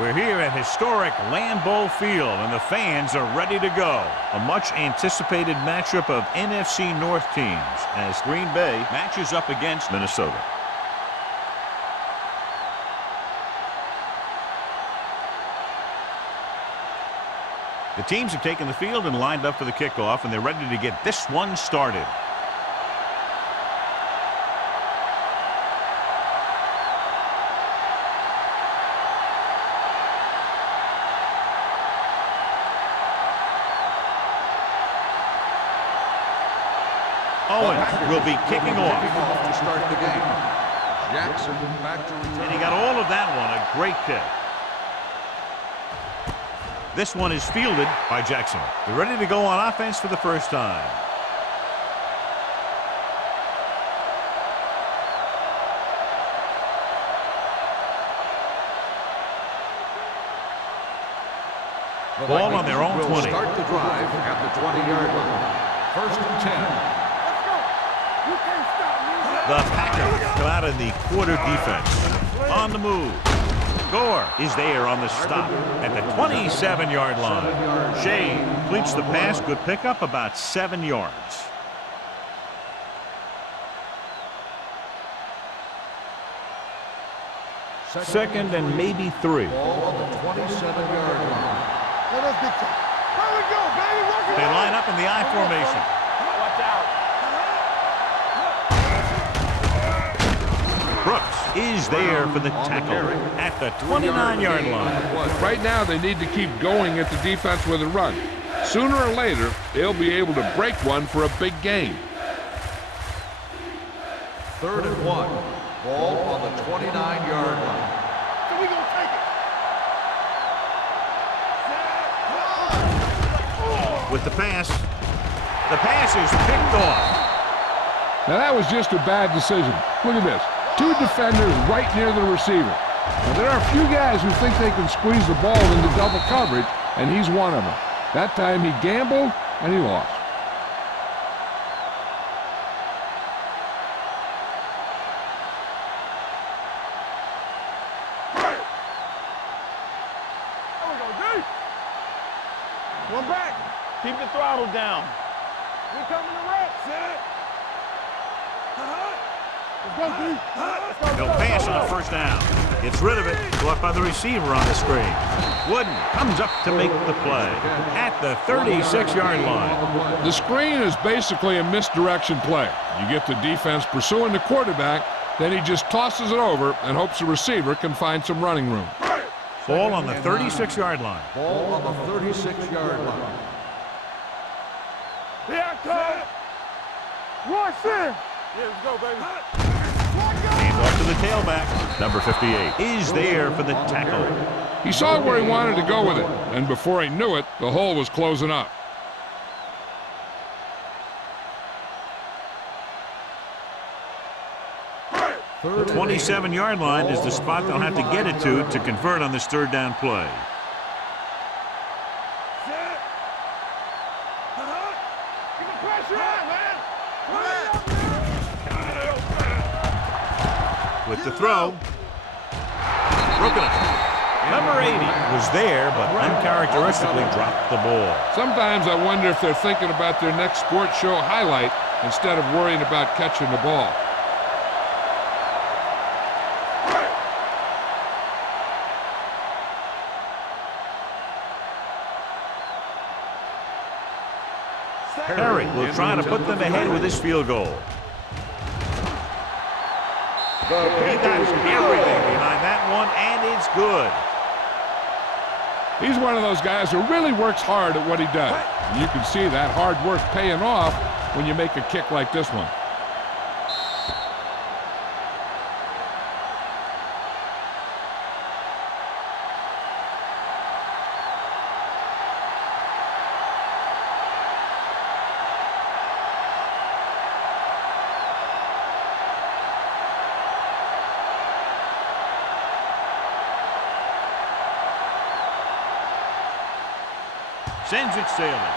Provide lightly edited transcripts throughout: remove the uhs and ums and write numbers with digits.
We're here at historic Land Bowl Field, and the fans are ready to go. A much-anticipated matchup of NFC North teams as Green Bay matches up against Minnesota. The teams have taken the field and lined up for the kickoff, and they're ready to get this one started. Owens will be kicking off To start the game. Jackson back to return. And he got all of that one. A great kick. This one is fielded by Jackson. They're ready to go on offense for the first time. Ball on their own 20. Start the drive at the 20-yard line. First and 10. The Packers come out in the quarter defense. On the move. Gore is there on the stop at the 27-yard line. Shea completes the pass. Good pickup, about 7 yards. Second and maybe 3. Ball on the 27-yard line. They line up in the I formation. Watch out. Brooks is there for the tackle at the 29-yard line. Right now, they need to keep going at the defense with a run. Sooner or later, they'll be able to break one for a big gain. Third and 1. Ball on the 29-yard line. So we gonna take it. With the pass is picked off. Now, that was just a bad decision. Look at this. 2 defenders right near the receiver. Now, there are a few guys who think they can squeeze the ball into double coverage, and he's one of them. That time he gambled, and he lost. One back. Keep the throttle down. We coming to run. Set. They'll pass on first down. Gets rid of it. Caught by the receiver on the screen. Wooden comes up to make the play at the 36-yard line. The screen is basically a misdirection play. You get the defense pursuing the quarterback, then he just tosses it over and hopes the receiver can find some running room. Ball on the 36-yard line. Ball on the 36-yard line. Here I come. Rush in. Yeah, let's go, baby. Hand off to the tailback. Number 58 is there for the tackle. He saw where he wanted to go with it, and before he knew it, the hole was closing up. The 27-yard line is the spot they'll have to get it to convert on this third down play. With the throw. Broken up. Number 80 was there, but uncharacteristically dropped the ball. Sometimes I wonder if they're thinking about their next sports show highlight instead of worrying about catching the ball. Perry will try to put them ahead with his field goal. He got everything behind that one, and it's good. He's one of those guys who really works hard at what he does. You can see that hard work paying off when you make a kick like this one. Sends it sailing.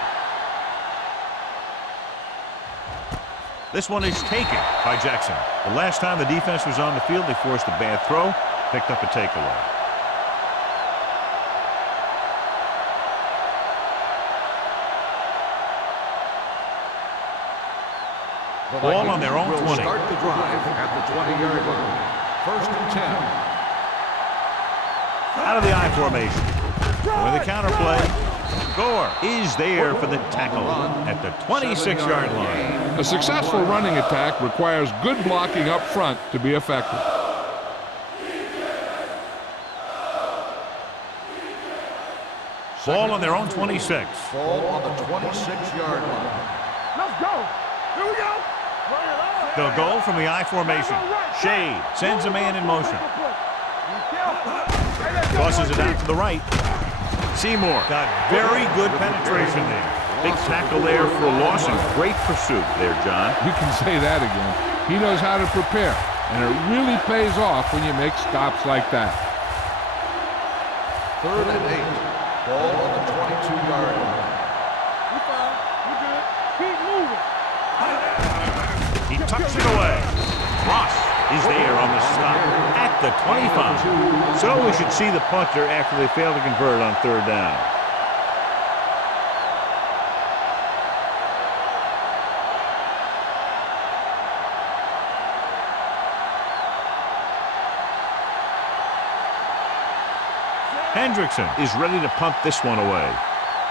This one is taken by Jackson. The last time the defense was on the field, they forced a bad throw, picked up a takeaway. The Ball on their own will 20. start the drive at the 20-yard line. 1st and 10. Out of the I formation. With the counter play. Gore is there for the tackle at the 26-yard line. A successful running attack requires good blocking up front to be effective. Ball on their own 26. Ball on the 26-yard line. Let's go. Here we go. They'll go from the I formation. Shade sends a man in motion. Tosses it out to the right. Seymour got very good penetration there. Big tackle there for a loss and great pursuit there, John. You can say that again. He knows how to prepare, and it really pays off when you make stops like that. 3rd and 8. Ball on the 22-yard line. We fine. We good. Keep moving. He tucks it away. Ross is there on the stop at the 25. So we should see the punter after they fail to convert on 3rd down. Hendrickson is ready to punt this one away.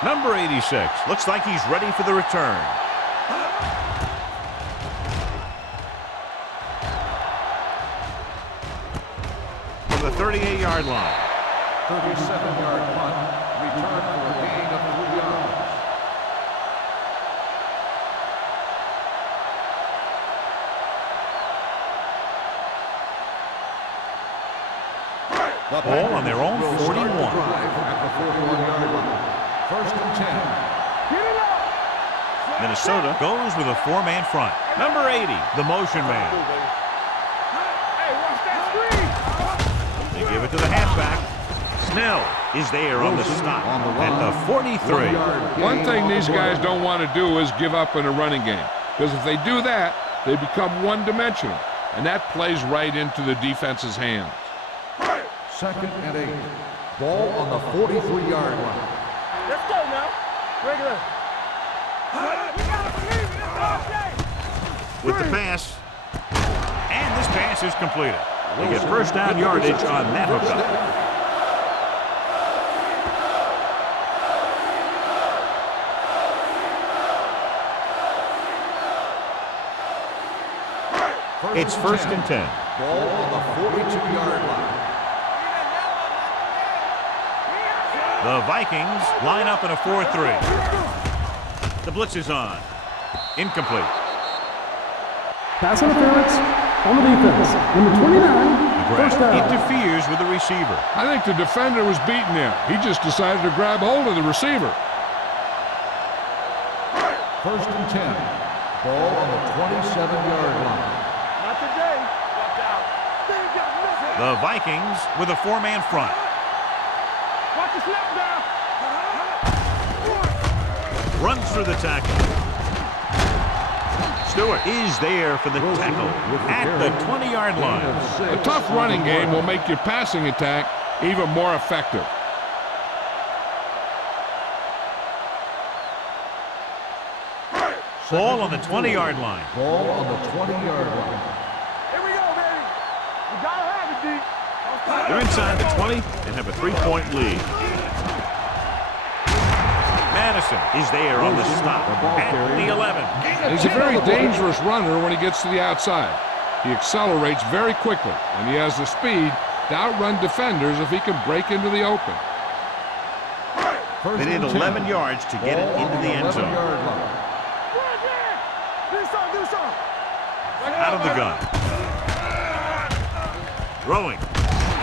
Number 86 looks like he's ready for the return. From the 38-yard line. 37-yard punt. Return for a gain of 3 yards. Ball on their own 41. Drive at the 41-yard line. 1st and 10. Minnesota goes with a 4-man front. Number 80, the motion man. Hey, watch that screen. They give it to the halfback. Snell is there on the stop at the 43. One thing these guys don't want to do is give up in a running game, because if they do that, they become one-dimensional, and that plays right into the defense's hands. 2nd and 8. Ball on the 43-yard line. Let's go now. Regular. You gotta believe it. It's all day. With the pass. And this pass is completed. They get first down yardage on that hookup. It's 1st and 10. Ball on the 42-yard line. The Vikings line up in a 4-3. The blitz is on. Incomplete. Pass interference on the defense. Number 29, first down. Interferes with the receiver. I think the defender was beaten there. He just decided to grab hold of the receiver. 1st and 10. Ball on the 27-yard line. Not today. Watch out. They ain't got nothing. The Vikings with a 4-man front. Watch the snap down. Runs through the tackle. Stewart is there for the tackle at the 20-yard line. A tough running game will make your passing attack even more effective. Ball on the 20-yard line. Ball on the 20-yard line. Here we go, baby. We gotta have it, D. They're inside the 20 and have a 3-point lead. Madison is there on the stop at the 11. He's a very dangerous runner when he gets to the outside. He accelerates very quickly, and he has the speed to outrun defenders if he can break into the open. They need 11 yards to get it into the end zone. Do something. Out of the gun. Throwing.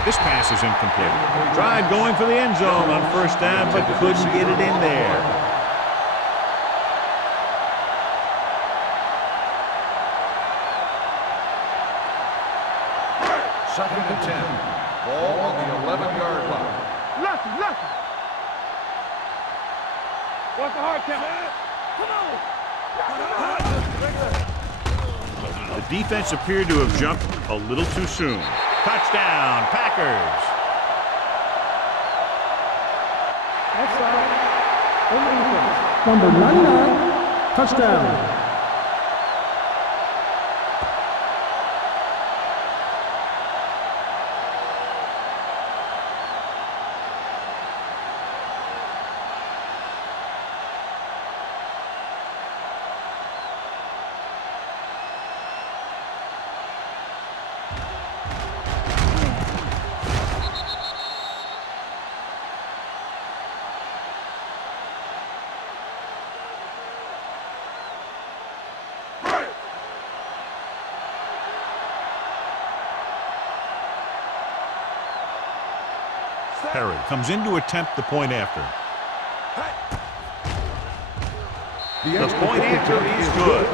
This pass is incomplete. Tried going for the end zone on 1st down, but couldn't get it in there. Second and 10. Ball on the 11-yard line. Lucky. What's the hard count? Come on. The defense appeared to have jumped a little too soon. Touchdown, Packers. Offside. On the defense. Number 99, touchdown. Perry comes in to attempt the point after. The point after is good.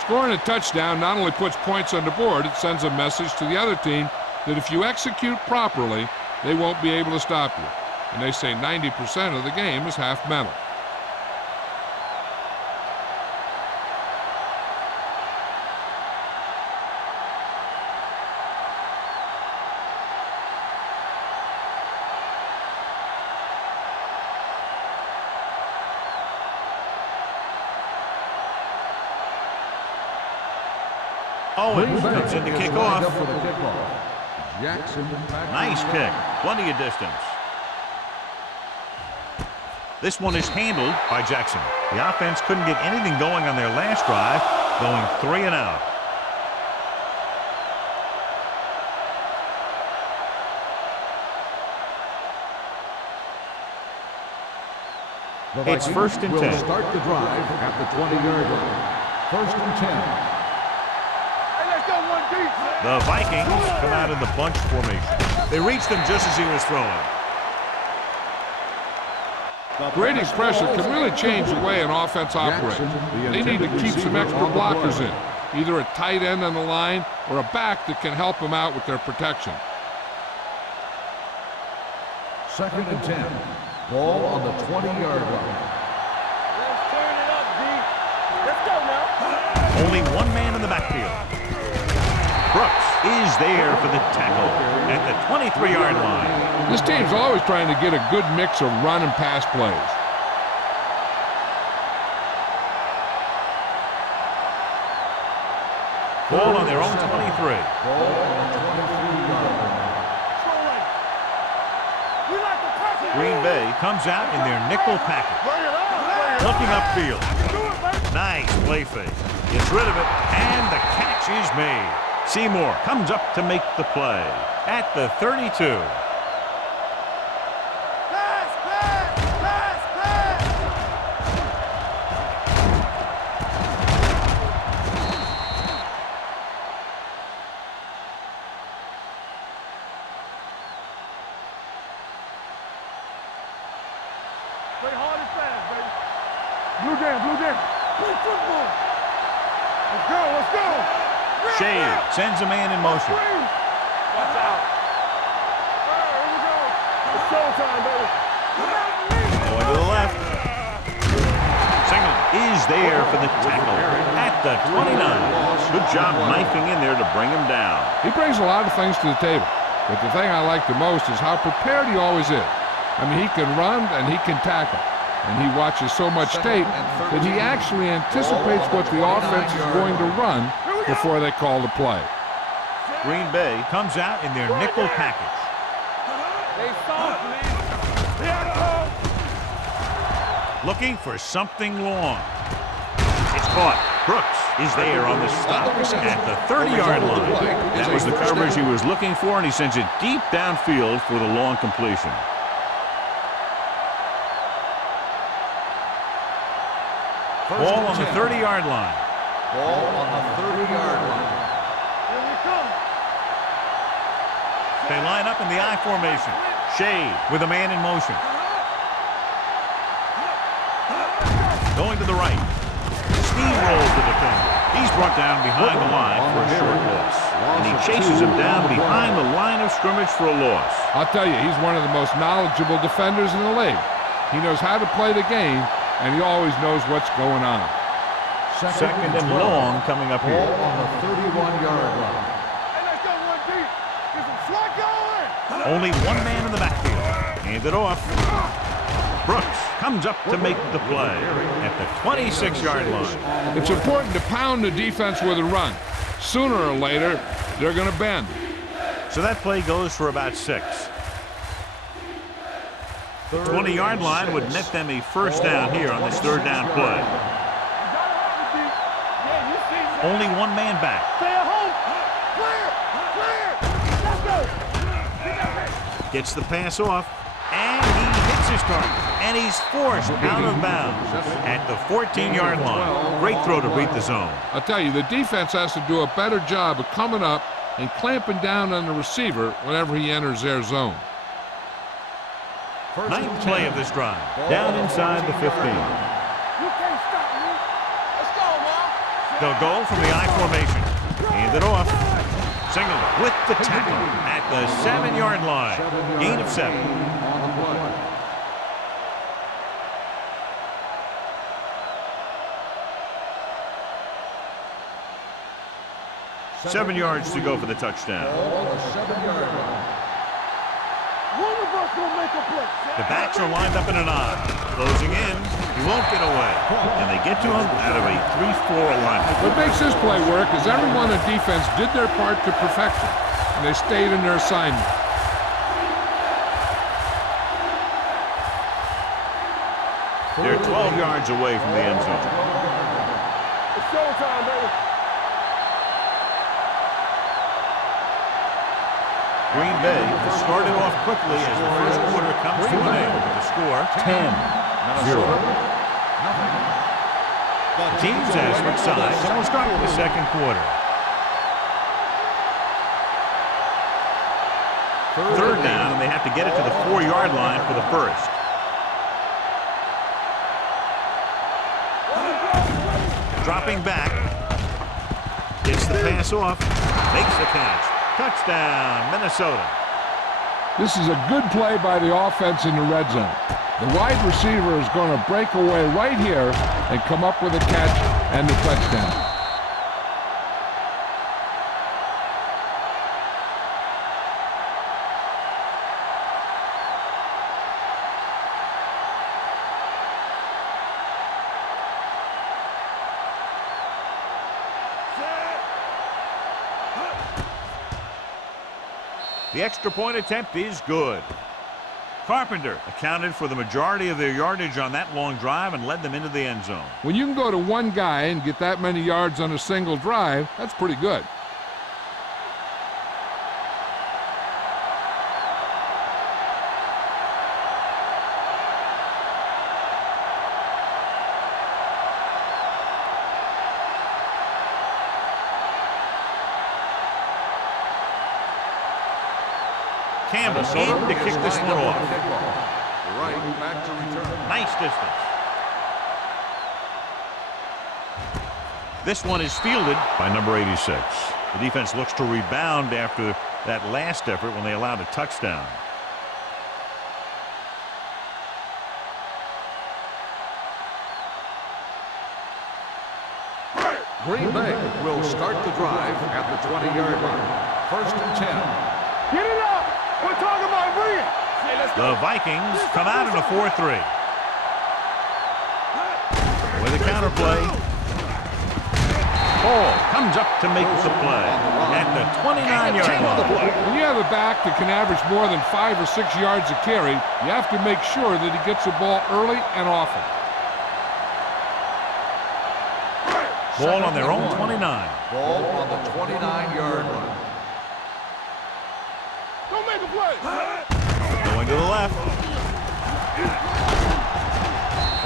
Scoring a touchdown not only puts points on the board, it sends a message to the other team that if you execute properly, they won't be able to stop you. And they say 90% of the game is half mental. Owens comes in to kick off. For the kickoff. Jackson. Nice kick. Plenty of distance. This one is handled by Jackson. The offense couldn't get anything going on their last drive, going 3 and out. It's 1st and 10. Start the drive at the 20-yard line. 1st and 10. The Vikings come out in the bunch formation. They reached him just as he was throwing. Grading pressure can really change the way an offense operates. They need to keep some extra blockers in, either a tight end on the line or a back that can help them out with their protection. 2nd and 10. Ball on the 20-yard line. Let's turn it up, D. Let's go now. Only one man in the backfield. Brooks is there for the tackle at the 23-yard line. This team's always trying to get a good mix of run and pass plays. Ball on their own 23. Ball on the 23-yard line. Green Bay comes out in their nickel package. Looking upfield. Nice play fake. Gets rid of it, and the catch is made. Seymour comes up to make the play at the 32. Play hard and fast, baby. Blue jam, blue jam. Play football. Let's go, let's go. Shea sends a man in motion. Watch out. Here we go. It's showtime, baby. Going to the left. Single is there for the tackle at the 29. Good job knifing in there to bring him down. He brings a lot of things to the table, but the thing I like the most is how prepared he always is. I mean, he can run and he can tackle, and he watches so much tape that he actually anticipates what the offense is going to run before they call the play. Green Bay comes out in their nickel package. They soft, man. Looking for something long. It's caught. Brooks is there on the stop at the 30-yard line. That was the coverage he was looking for, and he sends it deep downfield for the long completion. Ball on the 30-yard line. Ball on the 30-yard line. Here we come. They line up in the I formation. Shea with a man in motion. Going to the right. Steamrolls the defender. He's brought down behind the line for a short loss. And he chases him down behind the line of scrimmage for a loss. I'll tell you, he's one of the most knowledgeable defenders in the league. He knows how to play the game, and he always knows what's going on. Second and long coming up here. Ball on the 31-yard line. Hey, let's go one deep. Get some slot going. Only one man in the backfield. Hand it off. Brooks comes up to make the play at the 26-yard line. It's important to pound the defense with a run. Sooner or later, they're going to bend. So that play goes for about 6. The 20-yard line would net them a first down here on this third down play. Only one man back. Stay at home. Clear. Let's go. Gets the pass off, and he hits his target. And he's forced out of bounds at the 14-yard line. Great throw to beat the zone. I'll tell you, the defense has to do a better job of coming up and clamping down on the receiver whenever he enters their zone. Ninth play of this drive. Down inside the 15. You can't stop me. Let's go, man. They'll go from the I formation. Hand it off. Single with the tackle at the 7-yard line. Gain of 7. On the play. 7 yards to go for the touchdown. Ball on the 7-yard line. One of us gonna make a play. The backs are lined up in an I. Closing in. He won't get away. And they get to him out of a 3-4 alignment. What makes this play work is everyone on defense did their part to perfection, and they stayed in their assignment. They're 12 yards away from the end zone. It's showtime, baby. Green Bay has started off quickly as the first quarter comes to an end with the score 10-0. Teams as switch sides, and we'll start with the second quarter. Third down, and they have to get it to the 4-yard line for the first. Dropping back, gets the pass off, makes the catch. Touchdown, Minnesota. This is a good play by the offense in the red zone. The wide receiver is going to break away right here and come up with a catch and the touchdown. The extra point attempt is good. Carpenter accounted for the majority of their yardage on that long drive and led them into the end zone. When you can go to one guy and get that many yards on a single drive, that's pretty good. Campbell in to kick this one off. Right back to return. Nice distance. This one is fielded by number 86. The defense looks to rebound after that last effort when they allowed a touchdown. Green Bay will start the drive at the 20-yard line. First and 10. Get it up. We're talking about bring it. The Vikings come out in a 4-3. With a counterplay. Ball comes up to make the play at the 29-yard line. When you have a back that can average more than 5 or 6 yards a carry, you have to make sure that he gets the ball early and often. Ball on their own 29. Ball on the 29-yard line. Don't make a play. Going to the left.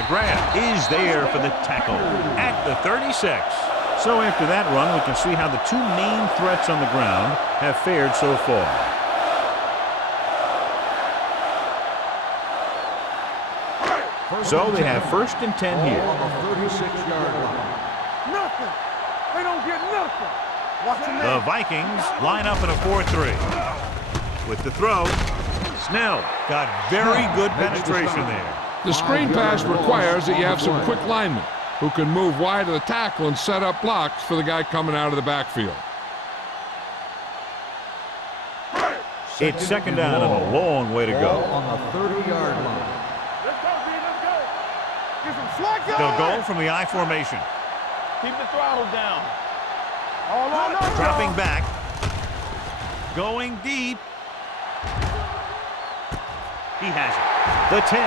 The grab is there for the tackle at the 36. So after that run, we can see how the two main threats on the ground have fared so far. So they have first and 10 here. Ball on the 36-yard line. Nothing. They don't get nothing. Watch the The man. Vikings line up in a 4-3. With the throw, Snell got very good penetration there. The screen pass requires that you have some quick linemen who can move wide of the tackle and set up blocks for the guy coming out of the backfield. It's second down and a long way to Ball go. on the 30-yard line. Let's go, B. Let's go. Get some slack They'll on. go from the I formation. Keep the throttle down. All on us, Dropping y'all. back. Going deep. He has it. The 10.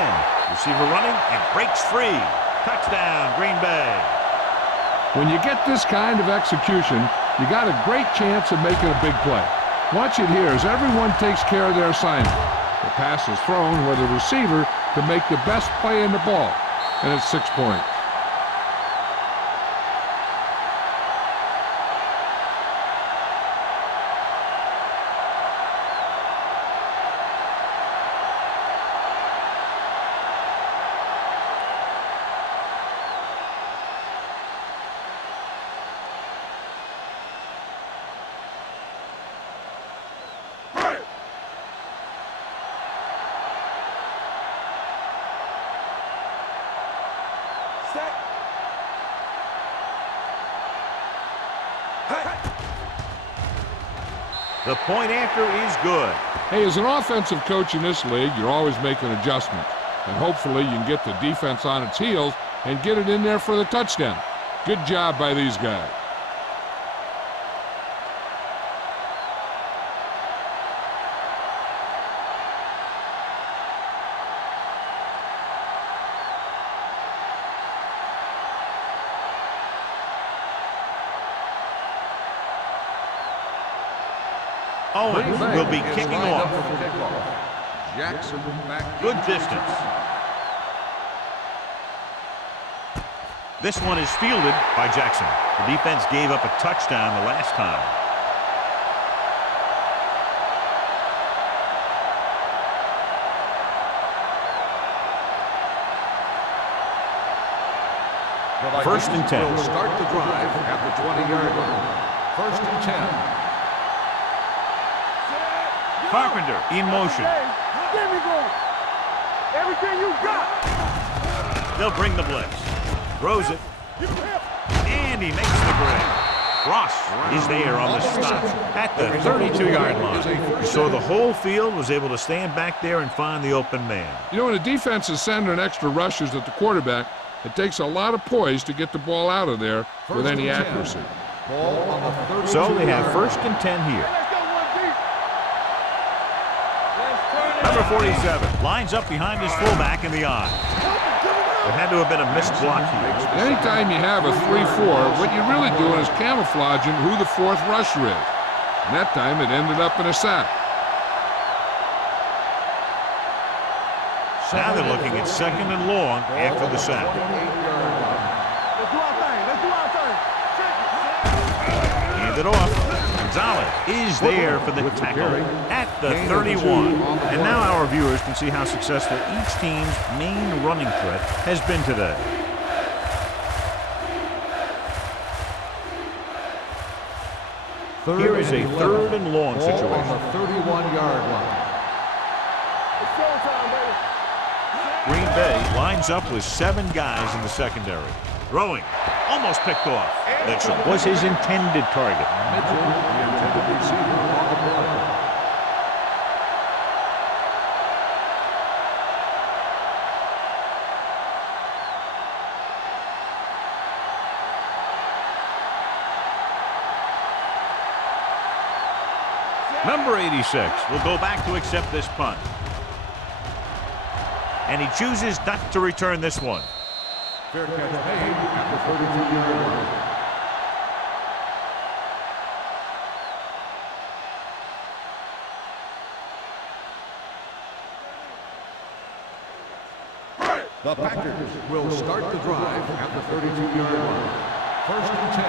Receiver running and breaks free. Touchdown, Green Bay. When you get this kind of execution, you got a great chance of making a big play. Watch it here as everyone takes care of their assignment. The pass is thrown where the receiver can make the best play in the ball, and it's 6 points. The point after is good. Hey, as an offensive coach in this league, you're always making adjustments. And hopefully you can get the defense on its heels and get it in there for the touchdown. Good job by these guys. Owens will be Is kicking lined up off. for the kickoff. Jackson back. Good distance. This one is fielded by Jackson. The defense gave up a touchdown the last time. First and 10. Will start the drive at the 20-yard line. First and 10. Carpenter in motion. There we go. Everything you got. They'll bring the blitz. Throws it. And he makes the grab. Ross is there on the stop at the 32-yard line. So the whole field was able to stand back there and find the open man. You know, when a defense is sending extra rushers at the quarterback, it takes a lot of poise to get the ball out of there with any accuracy. Ball on the So they have first and 10 here. Number 47 lines up behind his fullback in the eye. There had to have been a missed block here. Anytime you have a 3-4, what you're really doing is camouflaging who the fourth rusher is. And that time it ended up in a sack. Now they're looking at second and long after the sack. Let's do our thing. Let's do our thing. Hand it off. Gonzalez is there for the tackle at the 31. And now our viewers can see how successful each team's main running threat has been today. Here is a third and long situation. On the 31-yard line. It's showtime, baby. Green Bay lines up with 7 guys in the secondary. Throwing. Almost picked off. Mitchell was his intended target. Mitchell, the intended receiver on the play. Number 86 will go back to accept this punt. And he chooses not to return this one. Fair catch made at the 32-yard line. The Packers will start the drive at the 32-yard line. First and 10.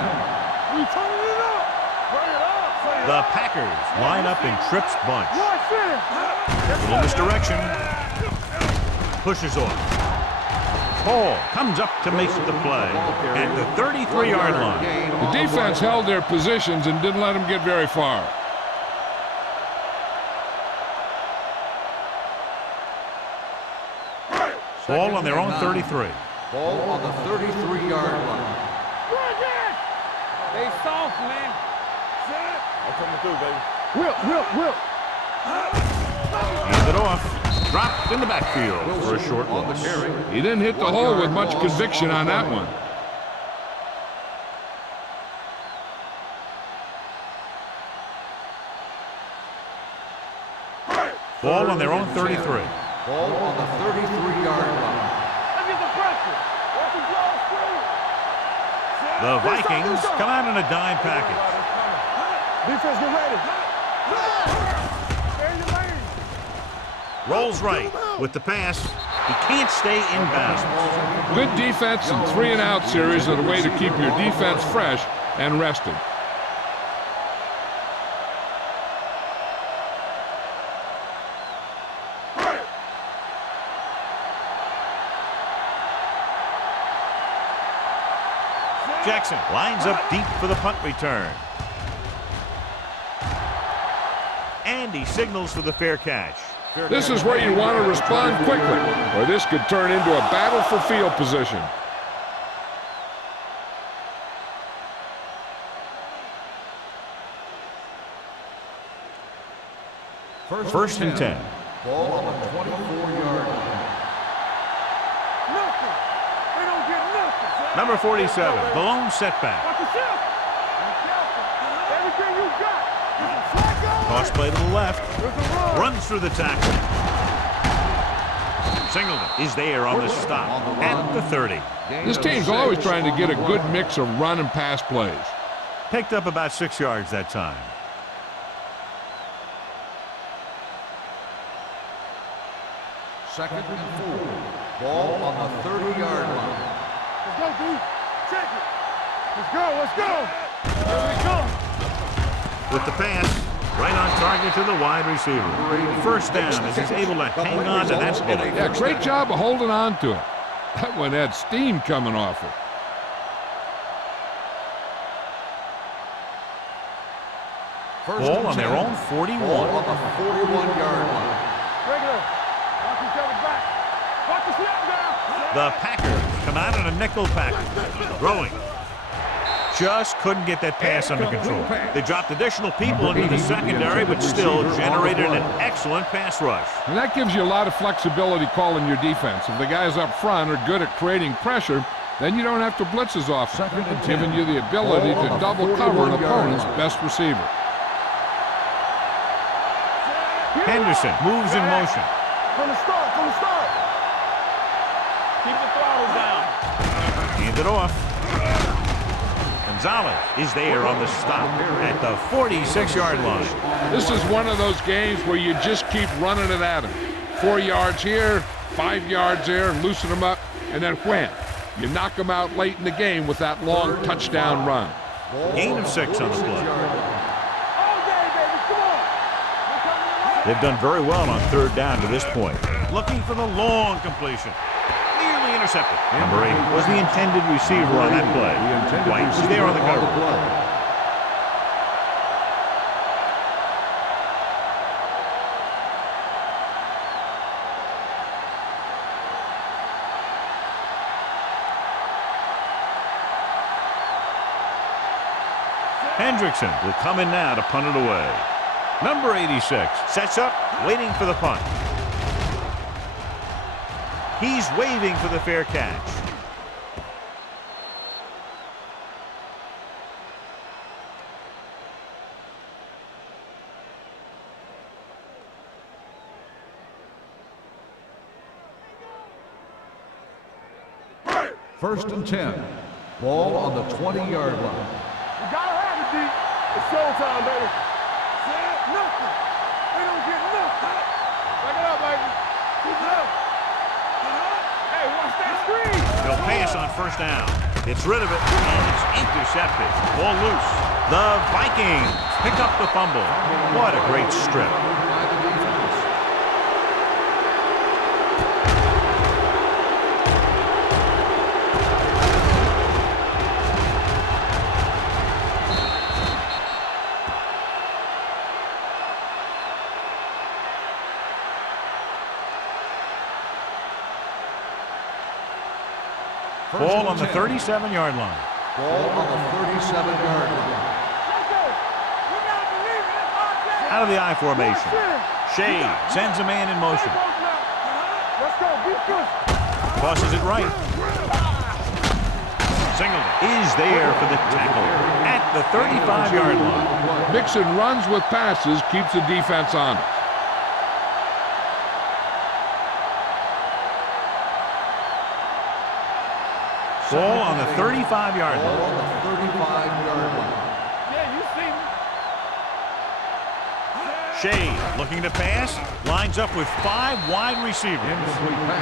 We turning it up. Bring it up. The Packers line up in Tripp's bunch. Watch it. In this direction. Pushes off. Paul comes up to make the play at the 33-yard line. The defense held their positions and didn't let them get very far. Ball on their own 33. Ball on the 33-yard line. They soft, man. That's coming through, baby. Whip. Hand it off. Dropped in the backfield for a short On the loss. carry. He didn't hit the hole with much conviction on that one. Ball on their own 33. Ball on the 33-yard line. Look at the pressure. Watch him draw screen. The Vikings come out in a dime package. Defense, get ready. Stay in your lane. Rolls right with the pass. He can't stay in bounds. Good defense and 3-and-out series are the way to keep your defense fresh and rested. Jackson lines up deep for the punt return. And he signals for the fair catch. This is where you want to respond quickly, or this could turn into a battle for field position. First and 10. Ball on the 24-yard line. Nothing. They don't get nothing. Number 47, the lone setback. Watch yourself. Be careful. Everything you got. Toss play to the left. There's a run. Runs through the tackle. Singleton is there on the stop at the 30. This team's always trying to get a good mix of run and pass plays. Picked up about 6 yards that time. Second and 4. Ball on the 30-yard line. Let's go, dude. Check it. Let's go. Let's go. Here we go. With the pass, right on target to the wide receiver. First down as he's able to hang on to that ball. Yeah, great job of holding on to it. That one had steam coming off it. Ball on their own 41. Ball on the 41-yard line. Regular. Watch each other back. Watch the snap now. The Packers come out in a nickel package. Throwing. Just couldn't get that pass under control. They dropped additional people into the secondary, but still generated an excellent pass rush. And that gives you a lot of flexibility calling your defense. If the guys up front are good at creating pressure, then you don't have to blitz as often, giving you the ability to double cover an opponent's best receiver. Henderson moves in motion. From the start. From the start. Keep the throttle down. Hand it off. Gonzalez is there on the stop at the 46-yard line. This is one of those games where you just keep running it at them. 4 yards here, 5 yards there, loosen them up, and then wham. You knock them out late in the game with that long touchdown run. Gain of 6 on the play. All day, baby. Come on. They've done very well on third down to this point. Looking for the long completion. Nearly intercepted. Number 8 was the intended receiver on that play. White is there on the cover. Hendrickson will come in now to punt it away. Number 86 sets up, waiting for the punt. He's waving for the fair catch. First and 10. Ball on the 20-yard line. You gotta have it, D. It's showtime, baby. Nothing. They don't get nothing. Back it up, baby. Keep it up. Hey, watch that screen. They'll pass on first down. It's rid of it, and it's intercepted. Ball loose. The Vikings pick up the fumble. What a great strip. By the defense. Ball on the 37-yard line. Ball on the 37-yard line. Out of the I formation. Shea sends a man in motion. Let's go. Be good. Tosses it right. Singleton is there for the tackle at the 35-yard line. Mixon runs with passes, keeps the defense honest. Ball on the 35-yard Ball line. on the 35-yard line. Yeah, you see me. Shea looking to pass. Lines up with 5 wide receivers.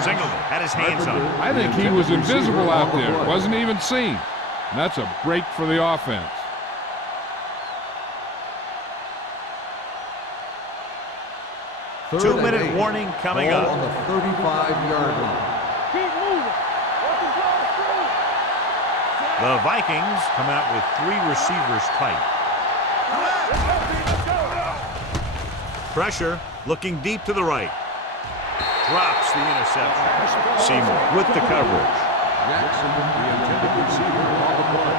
Singleton had his hands on it. I think he was invisible out there. Wasn't even seen. And that's a break for the offense. Third and 2-minute 8. warning coming Ball up. on the 35-yard line. Keep moving. Watch the ball screen. The Vikings come out with 3 receivers tight. Pressure, looking deep to the right. Drops the interception. Seymour with the coverage. Jackson, the intended receiver on the play.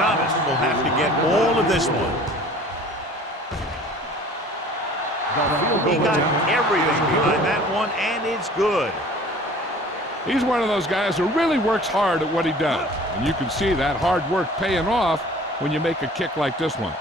Thomas will have to get all of this one. He got everything behind that one, and it's good. He's one of those guys who really works hard at what he does. And you can see that hard work paying off when you make a kick like this one.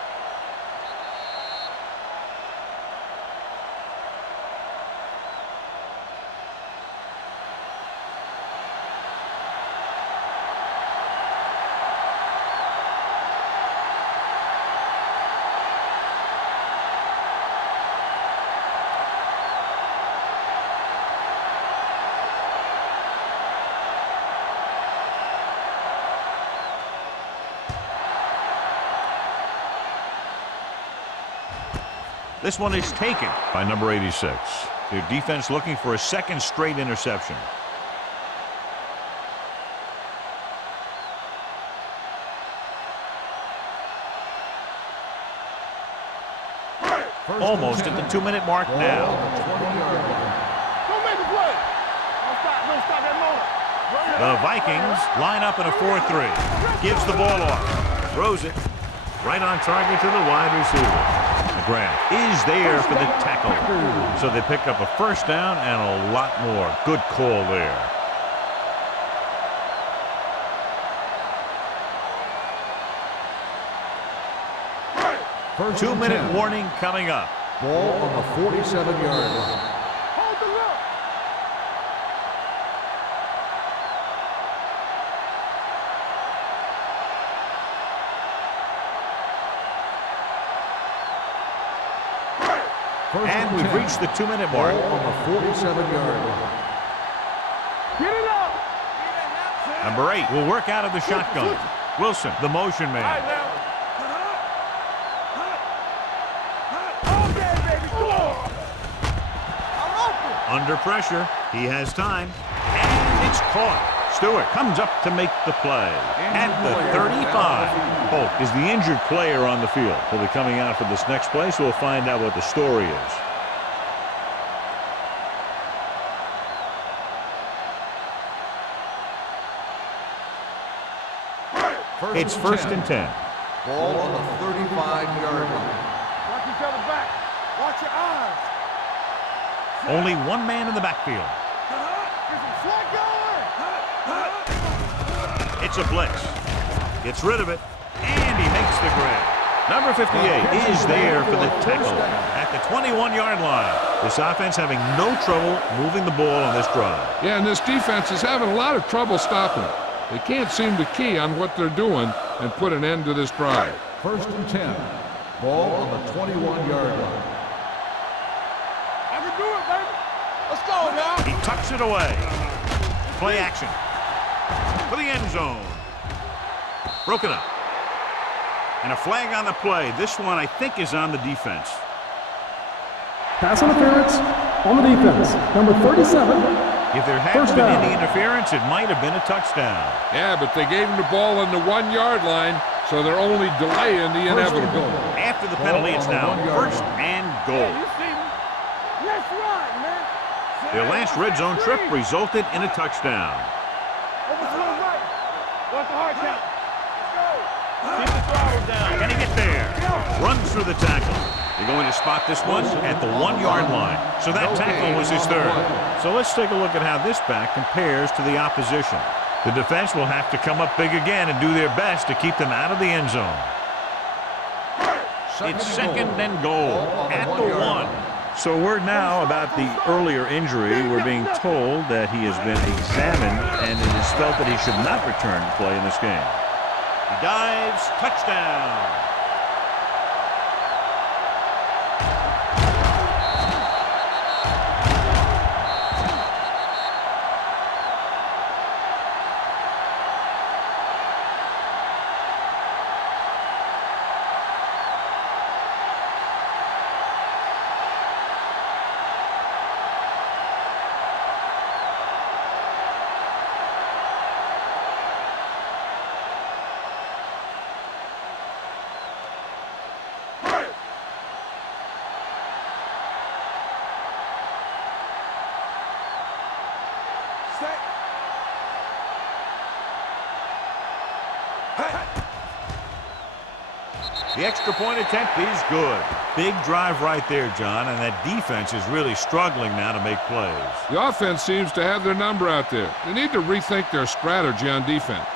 This one is taken by number 86. Their defense looking for a second straight interception. Almost at the 2-minute mark now. Don't make a play. Don't stop that motor. The Vikings line up in a 4-3. Gives the ball off. Throws it right on target to the wide receiver. McGrath is there for the tackle. So they pick up a first down and a lot more. Good call there. First 2-minute warning coming up. Ball on the 47-yard line. Hold the look. And we've reached the 2-minute mark. Ball on the 47-yard line. Get it up. Number 8 will work out of the shotgun. Wilson, the motion All right, man. now. Okay, baby, come on. I'm open. Under pressure. He has time. And it's caught. Stewart comes up to make the play. At the 35. Polk is the injured player on the field. He'll be coming out for this next play, so we'll find out what the story is. It's first and 10. Ball on the 35-yard line. Watch each other back. Watch your eyes. Only one man in the backfield. Get some slack going. It's a blitz. Gets rid of it, and he makes the grab. Number 58 is there for the tackle at the 21-yard line. This offense having no trouble moving the ball on this drive. Yeah, and this defense is having a lot of trouble stopping it. They can't seem to key on what they're doing and put an end to this drive. First and 10. Ball on the 21-yard line. I can do it, baby. Let's go now. He tucks it away. Play action for the end zone. Broken up. And a flag on the play. This one, I think, is on the defense. Pass interference on the defense. Number 37. If there had First been down. any interference, it might have been a touchdown. Yeah, but they gave him the ball on the 1-yard line, so they're only delaying the inevitable. After the penalty, it's now first and goal. You see me? Let's ride, man. Their last red zone trip resulted in a touchdown. Over to the right. What's the hard count? Let's go. Keep the throttle down. Can he get there? Runs through the tackle. They're going to spot this one at the 1-yard line. So that tackle was his third. So let's take a look at how this back compares to the opposition. The defense will have to come up big again and do their best to keep them out of the end zone. It's second and goal at the 1. So word now about the earlier injury. We're being told that he has been examined and it is felt that he should not return to play in this game. He dives, touchdown. The extra point attempt is good. Big drive right there, John, and that defense is really struggling now to make plays. The offense seems to have their number out there. They need to rethink their strategy on defense.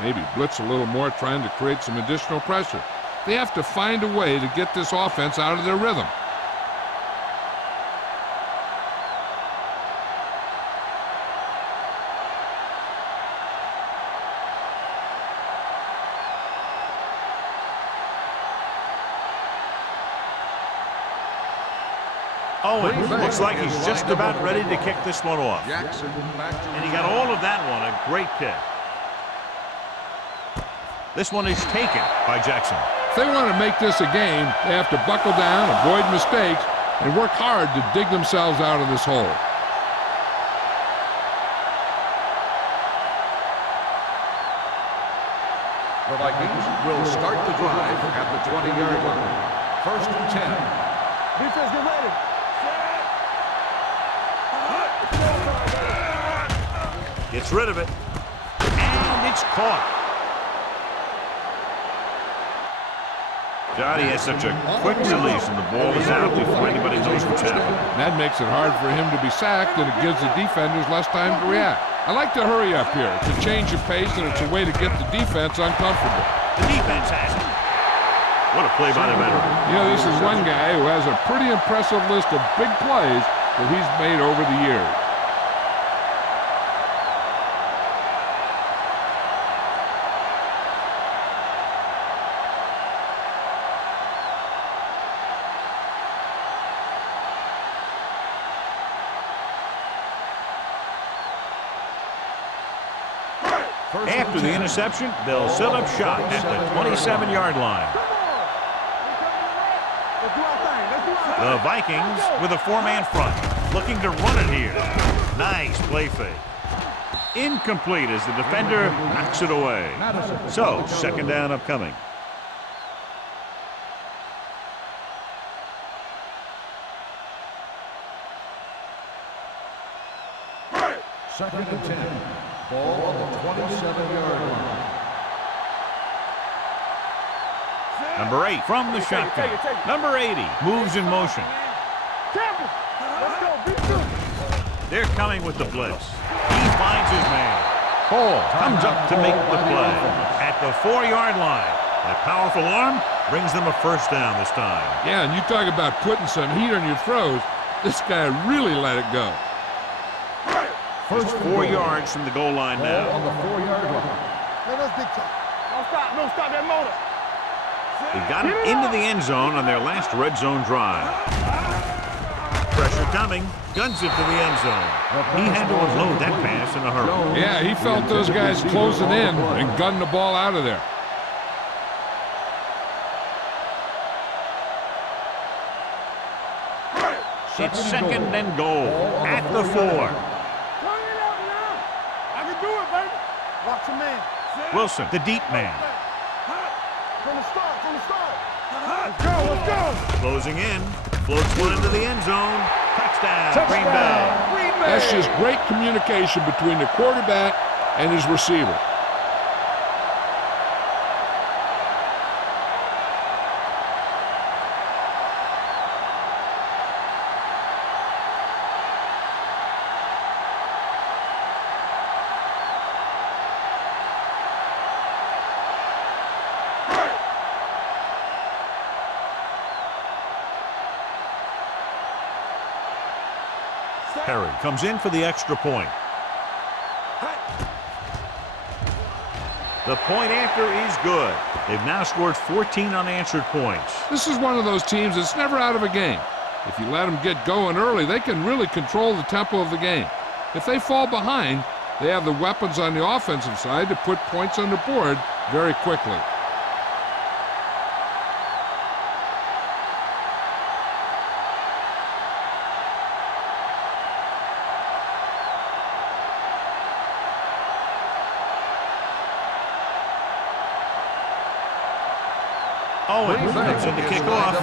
Maybe blitz a little more, trying to create some additional pressure. They have to find a way to get this offense out of their rhythm. Owen looks like he's just about ready to kick this one off. Jackson back to And he got all of that one, a great kick. This one is taken by Jackson. If they want to make this a game, they have to buckle down, avoid mistakes, and work hard to dig themselves out of this hole. the Vikings will start the drive at the 20-yard line. First and 10. Defense, get ready. Gets rid of it. And it's caught. Johnny has such a quick release, and the ball is out before anybody knows what's happening. That makes it hard for him to be sacked, and it gives the defenders less time to react. I like to hurry up here. It's a change of pace, and it's a way to get the defense uncomfortable. The defense has it. What a play by the veteran. You know, this is one guy who has a pretty impressive list of big plays that he's made over the years. After the interception, they'll set up shop at the 27-yard line. The Vikings with a four-man front, looking to run it here. Nice play fake. Incomplete as the defender knocks it away. So, second down upcoming. Second and 10. Ball on the 27-yard line. Number 8 from the shotgun. Number 80 moves in motion. Let's go, B2. They're coming with the blitz. He finds his man. Hall comes up to make the play at the 4-yard line. That powerful arm brings them a first down this time. Yeah, and you talk about putting some heat on your throws. This guy really let it go. Just 4 yards from the goal line now. On the 4-yard line. Let us dictate. Don't stop that motor. They got him into the end zone on their last red zone drive. Pressure coming, guns it to the end zone. He had to unload that pass in a hurry. Yeah, he felt those guys closing in and gunned the ball out of there. It's second and goal at the 4. Watch your man. Wilson, the deep man. From the start. Let's go. Closing in, floats one into the end zone. Touchdown, Green Bay. That's just great communication between the quarterback and his receiver. Perry comes in for the extra point. The point after is good. They've now scored 14 unanswered points. This is one of those teams that's never out of a game. If you let them get going early, they can really control the tempo of the game. If they fall behind, they have the weapons on the offensive side to put points on the board very quickly. Owen comes in to kick off.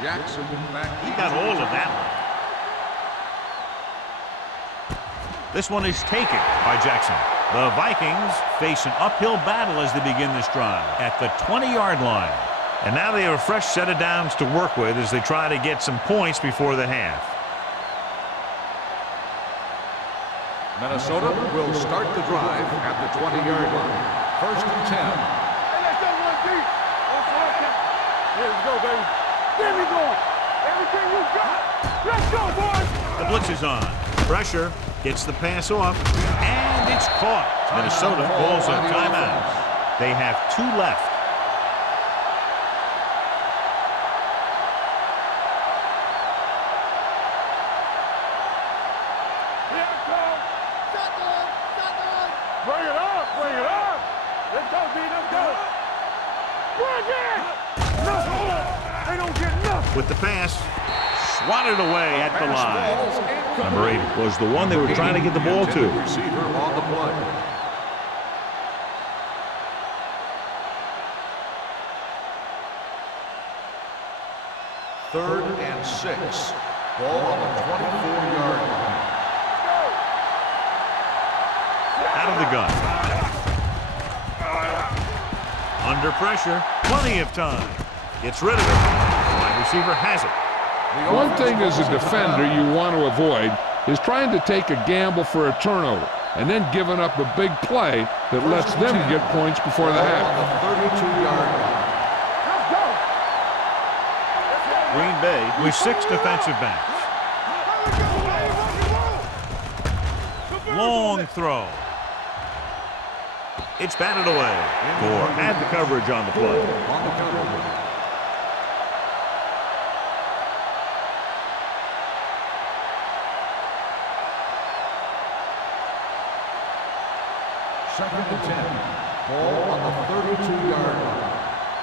Jackson back. He got all of that one. This one is taken by Jackson. The Vikings face an uphill battle as they begin this drive at the 20-yard line. And now they have a fresh set of downs to work with as they try to get some points before the half. Minnesota will start the drive at the 20-yard line. First and 10. Hey, let's go one deep. Let's go, baby. Get me going. Everything you got. Let's go, boys. The blitz is on. Pressure gets the pass off, and it's caught. Minnesota calls a timeout. They have 2 left. Here I come. Bring it up. Bring it up. Let's go, D. Let's go. Bring it. No. They don't get nothing. With the pass, swatted away at the line. Number 8 was the one they were trying to get the ball to. Receiver on the play. Third and 6. Ball on the 24-yard line. Out of the gun. Under pressure, plenty of time. Gets rid of it. Wide receiver has it. One thing as a defender you want to avoid is trying to take a gamble for a turnover and then giving up a big play that lets them get points before the half. On the 32-yard line. Green Bay with 6 defensive backs. Long throw. It's batted away. Gore had the coverage on the play. On the cover. Second and 10. Ball on the 32-yard line.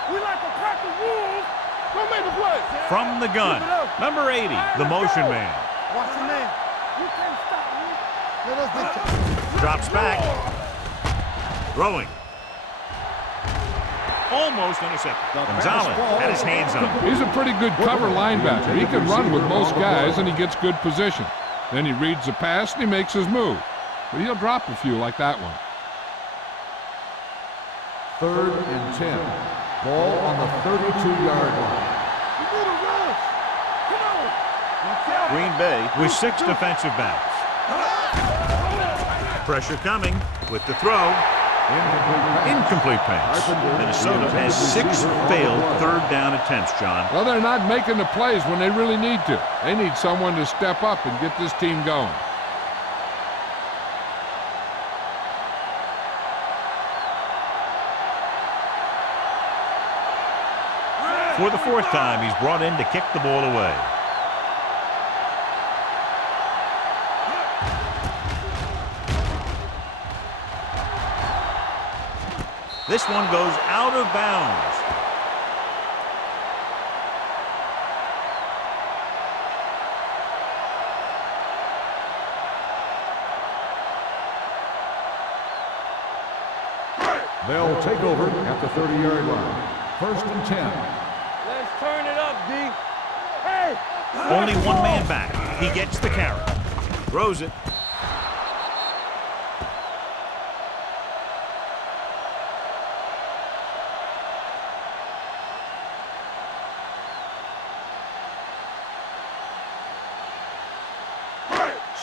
We like a pack of wolves. Don't make a play. From the gun, number 80, the motion man. Watch the man. You can't stop me. Let us get Drops back. Throwing. Almost intercepted. Gonzalez had his hands on him. He's a pretty good cover linebacker. He can run with most guys, and he gets good position. Then he reads the pass, and he makes his move. But he'll drop a few like that one. Third and 10. Ball on the 32-yard line. You do the rush. Come on. Green Bay with 6 defensive backs. Pressure coming with the throw. Incomplete pass. Minnesota has 6 failed third down attempts, John. Well, they're not making the plays when they really need to. They need someone to step up and get this team going. For the 4th time, he's brought in to kick the ball away. This one goes out of bounds. They'll take over at the 30-yard line. First and 10. Let's turn it up, D. Hey! Only one man back. He gets the carry. Throws it.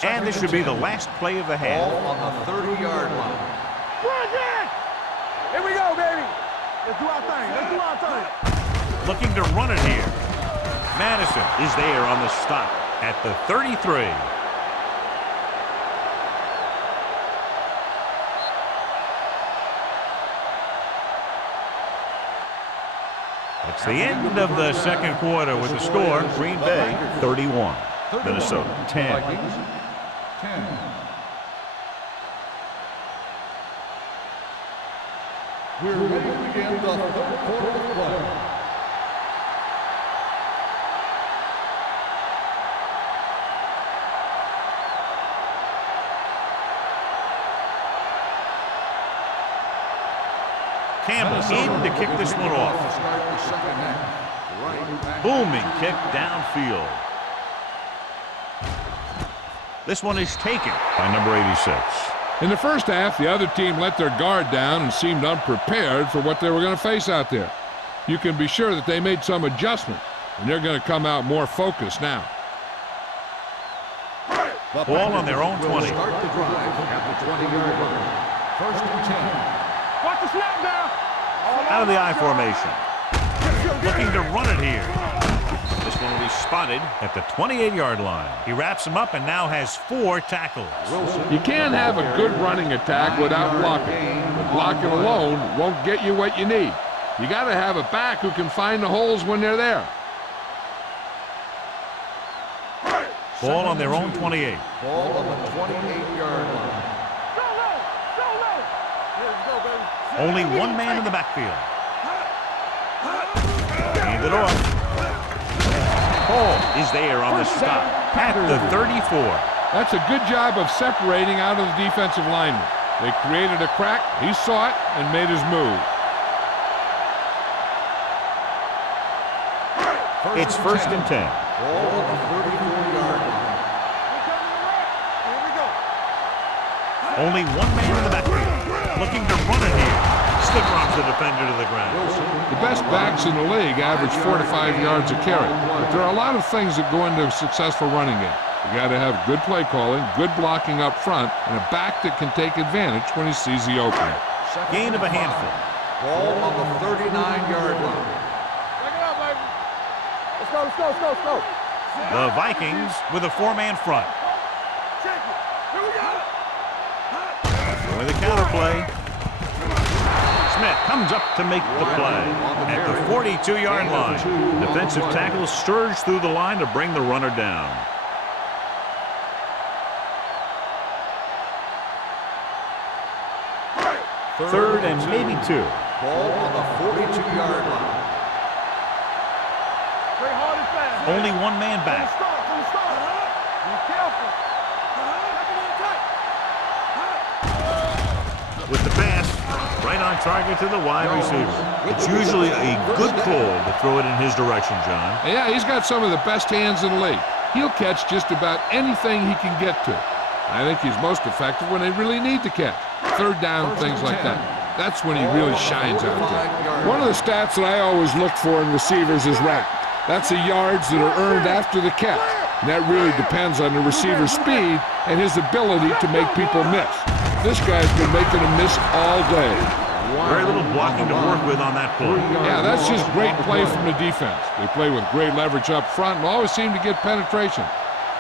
And this should be the last play of the half. Ball on the 30-yard line. Bring it! Here we go, baby. Let's do our thing. Let's do our thing. Looking to run it here. Madison is there on the stop at the 33. It's the end of the second quarter with the score. Green Bay 31. Minnesota 10. Vikings 10. We're ready to begin the third quarter of play. Campbell in to kick this one off. To start the second half. Right back. Booming kick downfield. This one is taken by number 86. In the first half, the other team let their guard down and seemed unprepared for what they were going to face out there. You can be sure that they made some adjustment, and they're going to come out more focused now. Ball on their own 20. Start the drive at the 20-yard line. First and 10. Watch the snap now. Out of the I formation. Looking to run it here. This one will be spotted at the 28-yard line. He wraps him up and now has 4 tackles. You can't have a good running attack without blocking. But blocking alone won't get you what you need. You got to have a back who can find the holes when they're there. Ball on their own 28. Ball on the 28-yard line. Go low. Go low. Here we go, baby. Only one man in the backfield. Hand it off. Hall is there on the stop at the 34. That's a good job of separating out of the defensive lineman. They created a crack, he saw it, and made his move. It's first and 10. Ball on the 34-yard line. Here we go. Only one man in the backfield. Looking to run it here. Stick drops the defender to the ground. The best backs in the league average 4 to 5 yards a carry. But there are a lot of things that go into a successful running game. You got to have good play calling, good blocking up front, and a back that can take advantage when he sees the opening. Gain of a handful. Ball on the 39-yard line. Back it up, baby. Let's go, let's go, let's go, let's go. The Vikings with a 4-man front. Check it. Here we go. With a counter play. Smith comes up to make the play at the 42-yard line. Defensive tackle surged through the line to bring the runner down. Third and maybe 2. Ball on the 42-yard line. Play hard and fast. Only one man From the back. start, from the start. Be careful. With the pass, right on target to the wide receiver. It's usually a good call to throw it in his direction, John. Yeah, he's got some of the best hands in the league. He'll catch just about anything he can get to. I think he's most effective when they really need to catch. Third down, things like that. That's when he really shines out there. One of the stats that I always look for in receivers is RAP. That's the yards that are earned after the catch. And that really depends on the receiver's speed and his ability to make people miss. This guy's been making them miss all day. Very little blocking to work with on that play. Yeah, that's just great play from the defense. They play with great leverage up front and always seem to get penetration.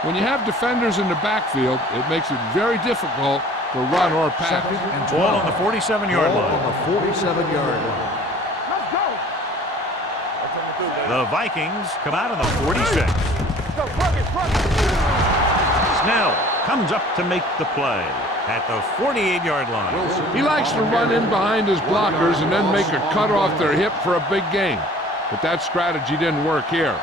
When you have defenders in the backfield, it makes it very difficult to run or pass. Ball on the 47-yard Ball line. on the 47-yard line. Let's go. The Vikings come out on the 46. Go, plug it, plug it. Snell comes up to make the play at the 48-yard line. He likes to run in behind his blockers and then make a cut off their hip for a big gain. But that strategy didn't work here.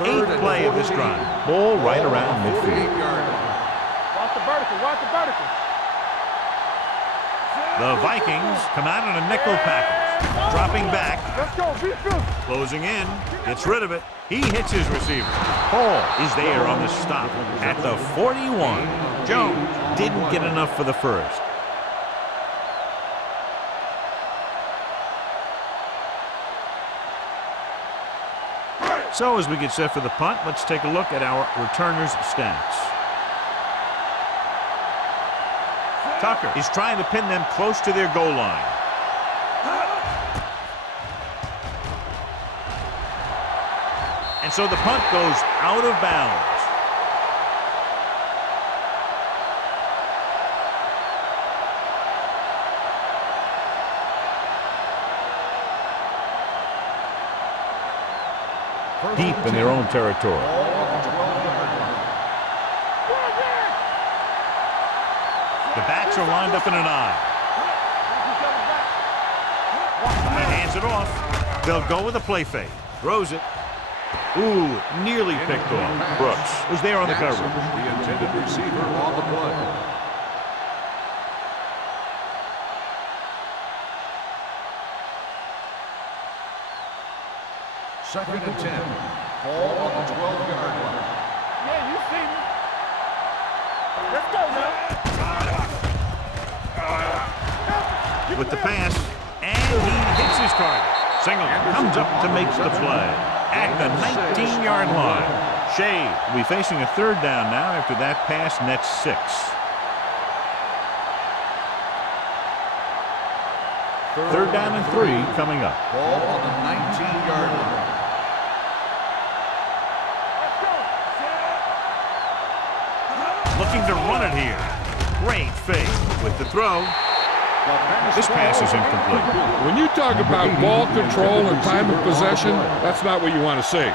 Eighth play of this drive. Ball right around midfield. Watch the vertical, watch the vertical. The Vikings come out in a nickel package. Dropping back, Let's go, be physical. closing in, gets rid of it. He hits his receiver. Hall is there on the stop at the 41. Jones didn't get enough for the first. So as we get set for the punt, let's take a look at our returners' stats. Tucker is trying to pin them close to their goal line. And so the punt goes out of bounds. Deep in their own territory. The backs are lined up in an I. And hands it off. They'll go with a play fake. Throws it. Ooh, nearly picked off. Brooks was there on the coverage. The intended receiver on the play. Second and 10. Ball on the 12-yard line. Yeah, you see me. Let's go now. With the pass, and he hits his target. Single comes up to make the play at the 19-yard line. Shea will be facing a third down now after that pass nets 6. Third down and 3 coming up. Ball on the 19-yard line. Looking to run it here. Great fake with the throw. This pass is incomplete. When you talk about ball control and time of possession, that's not what you want to see.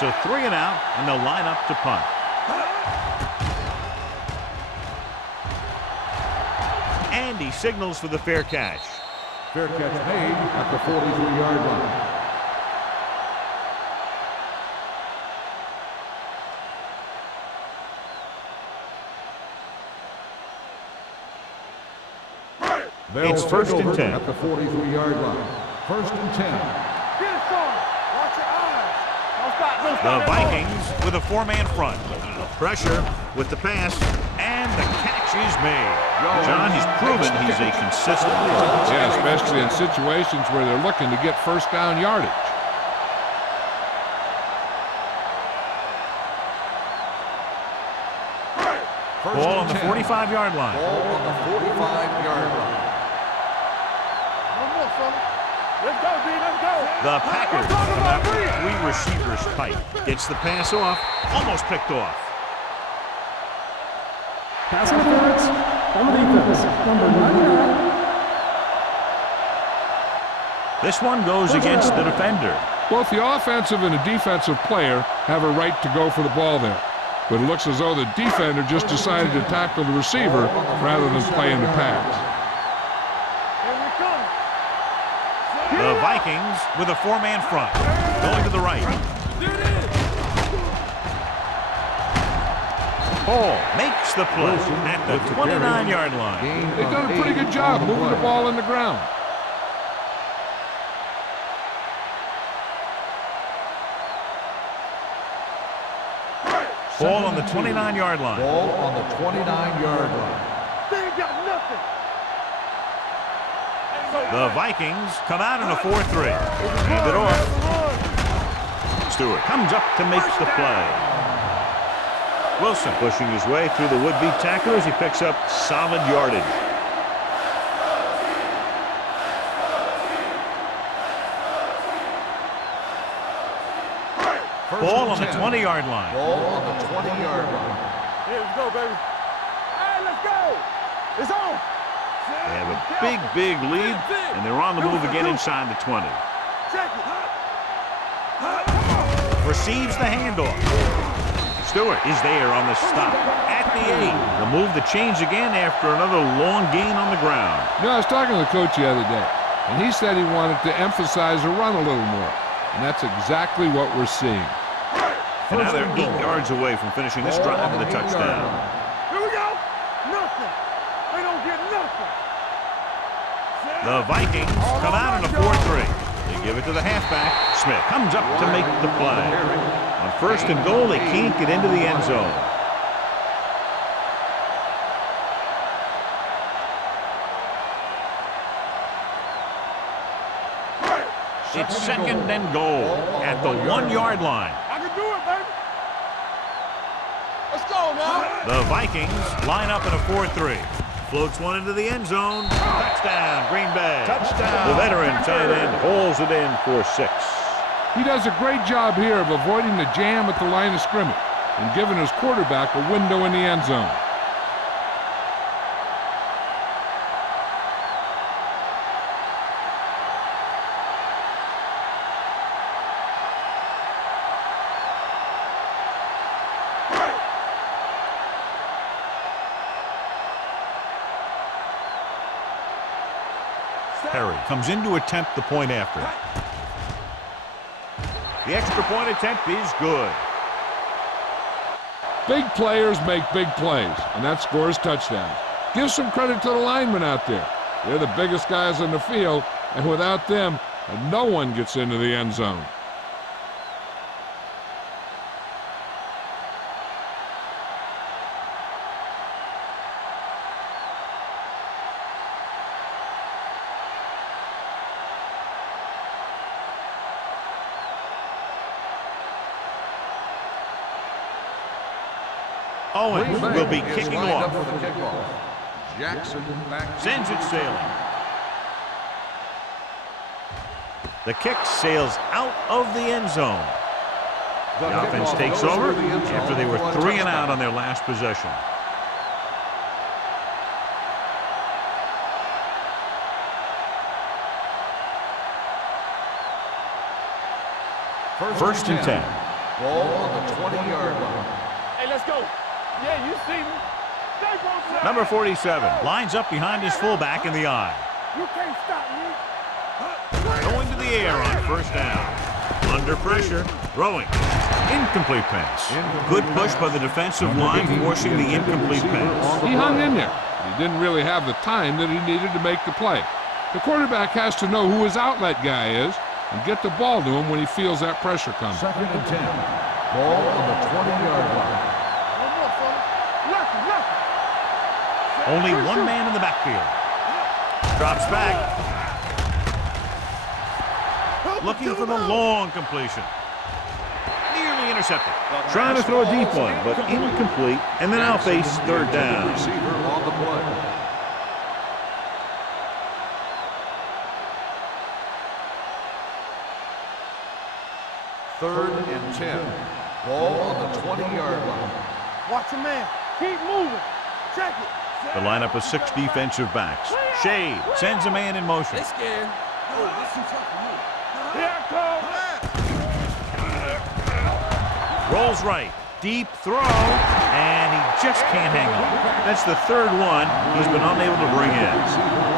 So 3 and out, and they'll line up to punt. And he signals for the fair catch. Fair catch made at the 43-yard line. It's first and 10. At the 43-yard line. First and 10. Get it started. Watch your eyes. Don't stop. Don't The stop. Vikings with a 4-man front. Pressure with the pass, and the catch is made. John, he's proven he's a consistent player. Yeah, especially in situations where they're looking to get first down yardage. Ball on the 45-yard line. Ball on the 45-yard line. One more, fella. Let's go, D. Let's go. The Packers come out with 3 receivers tight. Gets the pass off, almost picked off. Pass interference on the defense. Number 99. This one goes against the defender. Both the offensive and the defensive player have a right to go for the ball there. But it looks as though the defender just decided to tackle the receiver rather than playing the pass. Here we come. The Vikings with a 4-man front. Going to the right. Hall makes the play at the 29-yard line. They've done a pretty good job moving the ball in the ground. Ball on the 29-yard line. Ball on the 29-yard line. They ain't got nothing. The Vikings come out in a 4-3. Hand it off. Stewart comes up to make the play. Wilson pushing his way through the would-be tacklers. He picks up solid yardage. Ball on the 20-yard line. Ball on the 20-yard line. Here we go, baby. Hey, let's go. It's on. They have a big lead, and they're on the move again inside the 20. Check it. Receives the handoff. Stewart is there on the stop at the 8. The move the change again after another long gain on the ground. You know, I was talking to the coach the other day, and he said he wanted to emphasize the run a little more. And that's exactly what we're seeing. And now they're 8 yards away from finishing this drive with a touchdown. Here we go. Nothing. They don't get nothing. The Vikings come out in a 4-3. They give it to the halfback. Smith comes up to make the play. On first and goal, they can't get into the end zone. It's second and goal at the 1-yard line. I can do it, baby. Let's go now. The Vikings line up in a 4-3. Floats one into the end zone. Touchdown, Green Bay. Touchdown. The veteran tight end holds it in for 6. He does a great job here of avoiding the jam at the line of scrimmage and giving his quarterback a window in the end zone. Perry comes in to attempt the point after. The extra point attempt is good. Big players make big plays, and that scores touchdowns. Give some credit to the linemen out there. They're the biggest guys on the field, and without them, no one gets into the end zone. Owens will be kicking off. Jackson Sends it sailing. The kick sails out of the end zone. The offense takes over after they were 3 and out on their last possession. First and 10. Ball on the 20-yard line. Hey, let's go. Yeah, you see me. Number 47 lines up behind his fullback in the eye. You can't stop me. Going to the air on first down. Under pressure, throwing. Incomplete pass. Good push by the defensive line, forcing the incomplete pass. He hung in there. He didn't really have the time that he needed to make the play. The quarterback has to know who his outlet guy is and get the ball to him when he feels that pressure coming. Second and 10. Ball on the 20-yard line. Only one man in the backfield. Drops back. Looking for the long completion. Nearly intercepted. Trying to throw a deep one, but incomplete. And then now face third down. Receiver on the play. Third and 10. Ball on the 20-yard line. Watch a man. Keep moving. Check it. The lineup of 6 defensive backs. Shade sends a man in motion. They scared. Oh, this is tough for you. Here it comes. Rolls right. Deep throw. And he just can't hang on. That's the third one he's been unable to bring in.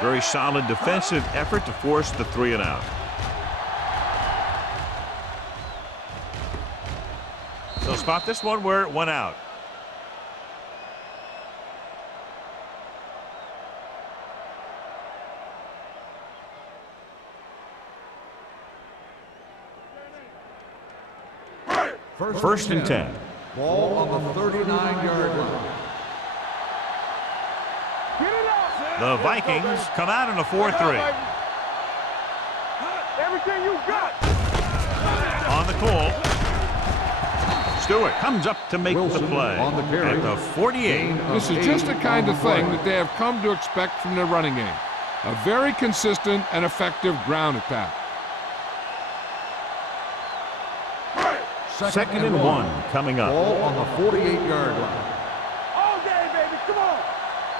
Very solid defensive effort to force the 3 and out. They'll spot this one where it went out. First and 10. Ball on the 39-yard line. The Vikings come out in a 4-3. Everything you got. On the call. Stewart comes up to make the play on the carry. at the 48. This is just the kind of thing that they have come to expect from their running game. A very consistent and effective ground attack. Second and 1 coming up. Ball on the 48-yard line. All day, baby. Come on.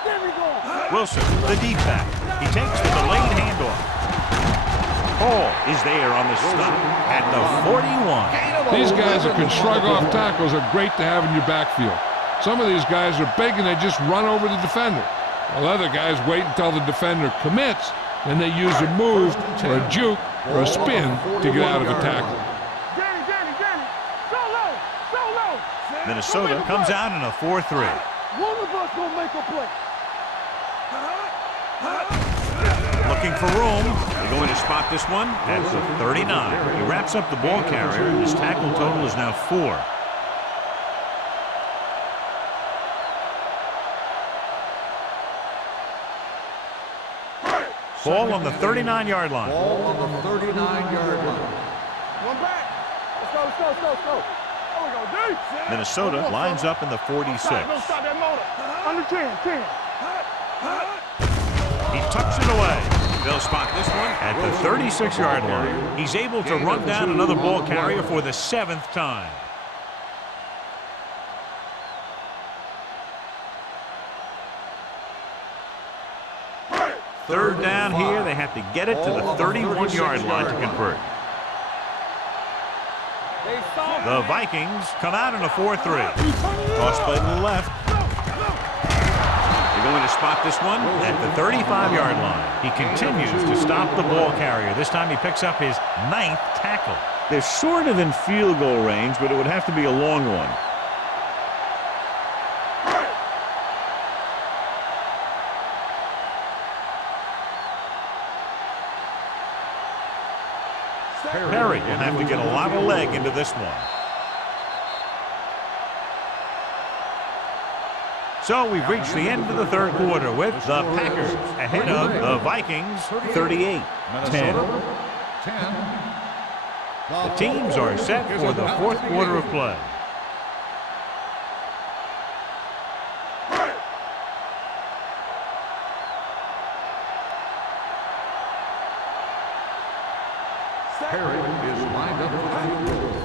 There we go. Wilson, the deep back. He takes the delayed handoff. Hall is there on the stop at the 41. These guys that can shrug off tackles are great to have in your backfield. Some of these guys are big and they just run over the defender. While other guys wait until the defender commits, and they use a move or a juke or a spin to get out of a tackle. Danny. So low. Minnesota comes out in a 4-3. One of us gonna make a play. Looking for room. They're going to spot this one at the 39. He wraps up the ball carrier. His tackle total is now 4. Ball on the 39-yard line. Ball on the 39-yard line. One back. Let's go. Oh, we go deep. Minnesota lines up in the 46. Don't stop that motor. Under 10. He tucks it away. They'll spot this one at the 36-yard line. He's able to run down another ball carrier for the 7th time. Third down here. They have to get it to the 31-yard line to convert. The Vikings come out in a 4-3. Toss play to the left. They're going to spot this one at the 35-yard line. He continues to stop the ball carrier. This time he picks up his 9th tackle. They're sort of in field goal range, but it would have to be a long one. Perry will have to get a lot of leg into this one. So we've reached the end of the third quarter with the Packers ahead of the Vikings 38-10. The teams are set for the fourth quarter of play. Perry is lined up for the field goal.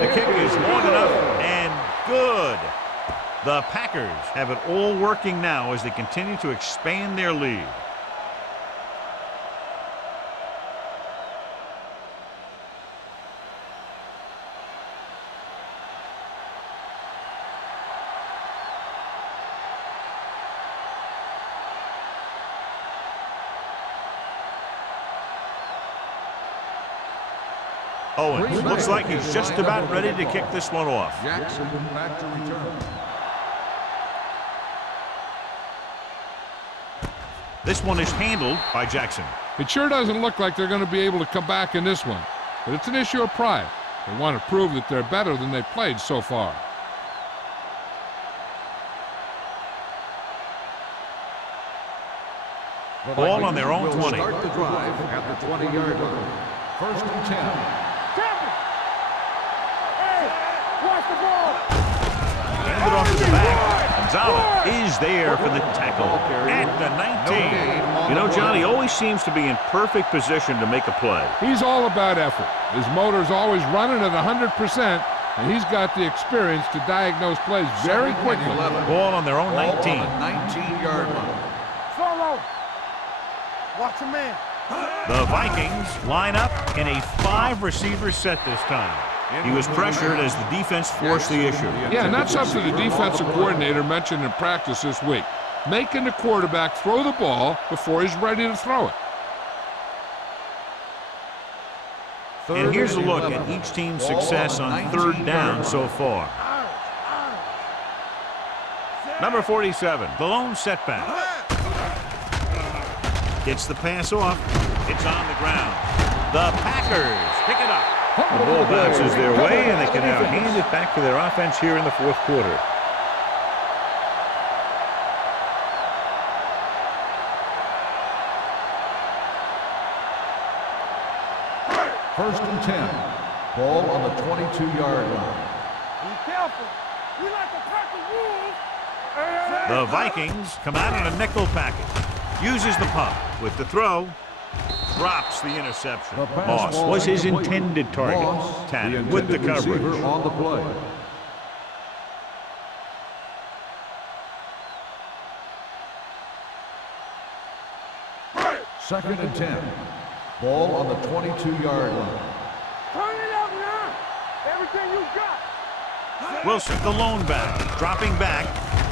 The kick is long enough and good. The Packers have it all working now as they continue to expand their lead. Owens looks like he's just about ready to kick this one off. Jackson back to return. This one is handled by Jackson. It sure doesn't look like they're going to be able to come back in this one, but it's an issue of pride. They want to prove that they're better than they've played so far. Ball on their own 20. Start the drive at the 20-yard line. First and 10. Handed off to the back. Gonzalez is there for the tackle at the 19. You know, John, he always seems to be in perfect position to make a play. He's all about effort. His motor's always running at 100%, and he's got the experience to diagnose plays very quickly. Ball on their own 19. 19-yard line. Solo. Watch a man. The Vikings line up in a 5-receiver set this time. He was pressured as the defense forced the issue. Yeah, and that's something the defensive coordinator mentioned in practice this week. Making the quarterback throw the ball before he's ready to throw it. And here's a look at each team's success on third down so far. Number 47, the lone setback. Gets the pass off. It's on the ground. The Packers pick it up. The ball bounces their way, and they can now hand it back to their offense here in the fourth quarter. First and 10. Ball on the 22-yard line. Be careful. We like to pack the rules. The Vikings come out in a nickel package. Uses the pump with the throw. Drops the interception. Moss was his intended target. Tannen with the coverage. On the play. Second and 10. Ball on the 22-yard line. Turn it up now. Everything you got. Wilson, the lone back, dropping back,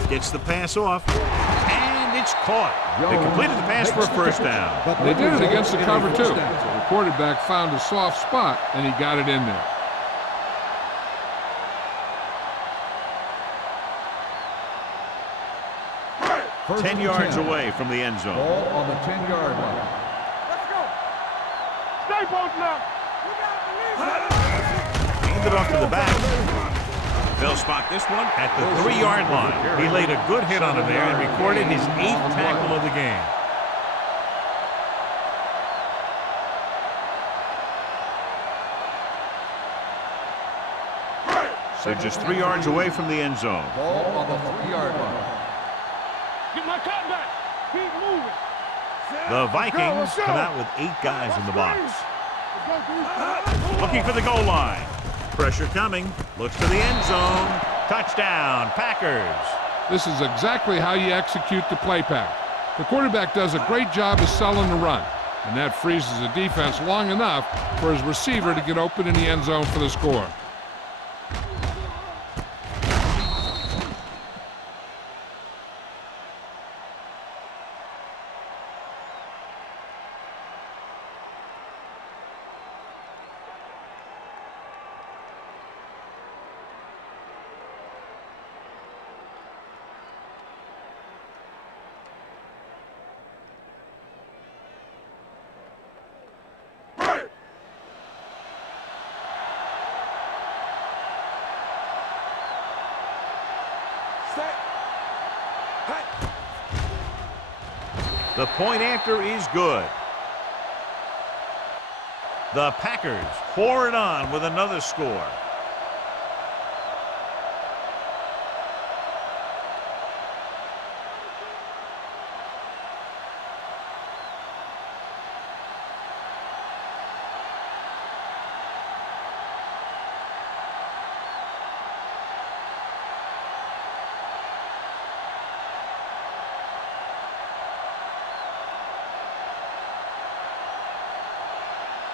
gets the pass off, and it's caught. They completed the pass for a first down. They did it against the cover, too. The quarterback found a soft spot, and he got it in there. First 10 yards away from the end zone. Ball on the 10-yard line. Let's go. Stay posted up. We got to believe it. Handed off to the back. They'll spot this one at the 3-yard line. He laid a good hit on him there and recorded his 8th tackle of the game. They're just 3 yards away from the end zone. Ball on the 3-yard line. Get my cat back. Keep moving. The Vikings come out with 8 guys in the box. Looking for the goal line. Pressure coming. Looks to the end zone. Touchdown, Packers. This is exactly how you execute the play pack. The quarterback does a great job of selling the run. and that freezes the defense long enough for his receiver to get open in the end zone for the score. The point after is good. The Packers pour it on with another score.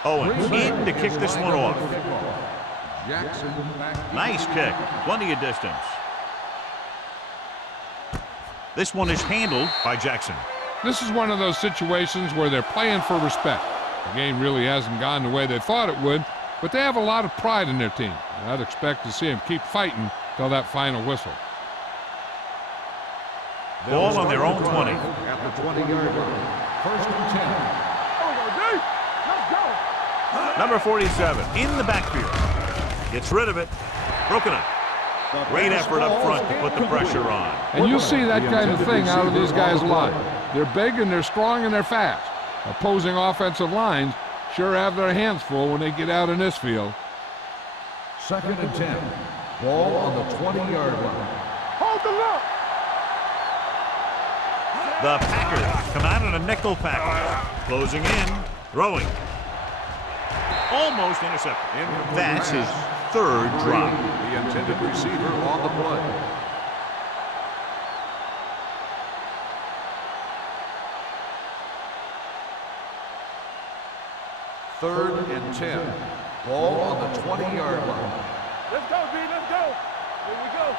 Owens in to kick this one off. Jackson back. Nice kick. Plenty of distance. This one is handled by Jackson. This is one of those situations where they're playing for respect. The game really hasn't gone the way they thought it would, but they have a lot of pride in their team. I'd expect to see them keep fighting till that final whistle. Ball on their own 20. At the 20-yard line. First and 10. Number 47 in the backfield. Gets rid of it. Broken up. Great effort up front to put the pressure on. And you'll see that kind of thing out of these guys' line. They're big and they're strong and they're fast. Opposing offensive lines sure have their hands full when they get out in this field. Second and 10. Ball on the 20-yard line. Hold the look. The Packers come out in a nickel package. Closing in. Throwing. Almost intercepted. That's his third drop. The intended receiver on the play. Third and 10. Ball on the 20-yard line. Let's go, B. Let's go. Here we go.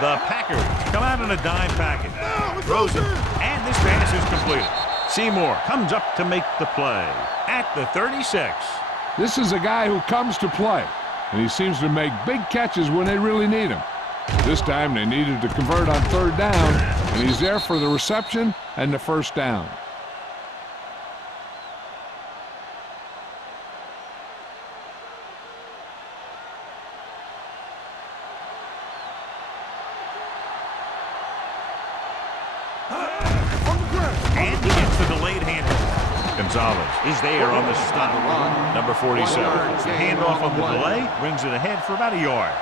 The Packers come out in a dime package. Throws it. And this pass is completed. Seymour comes up to make the play at the 36. This is a guy who comes to play, and he seems to make big catches when they really need him. This time they needed to convert on third down, and he's there for the reception and the first down. And he gets the delayed handoff. Gonzalez is there on the stop. Number 47. The handoff on the delay brings it ahead for about a yard.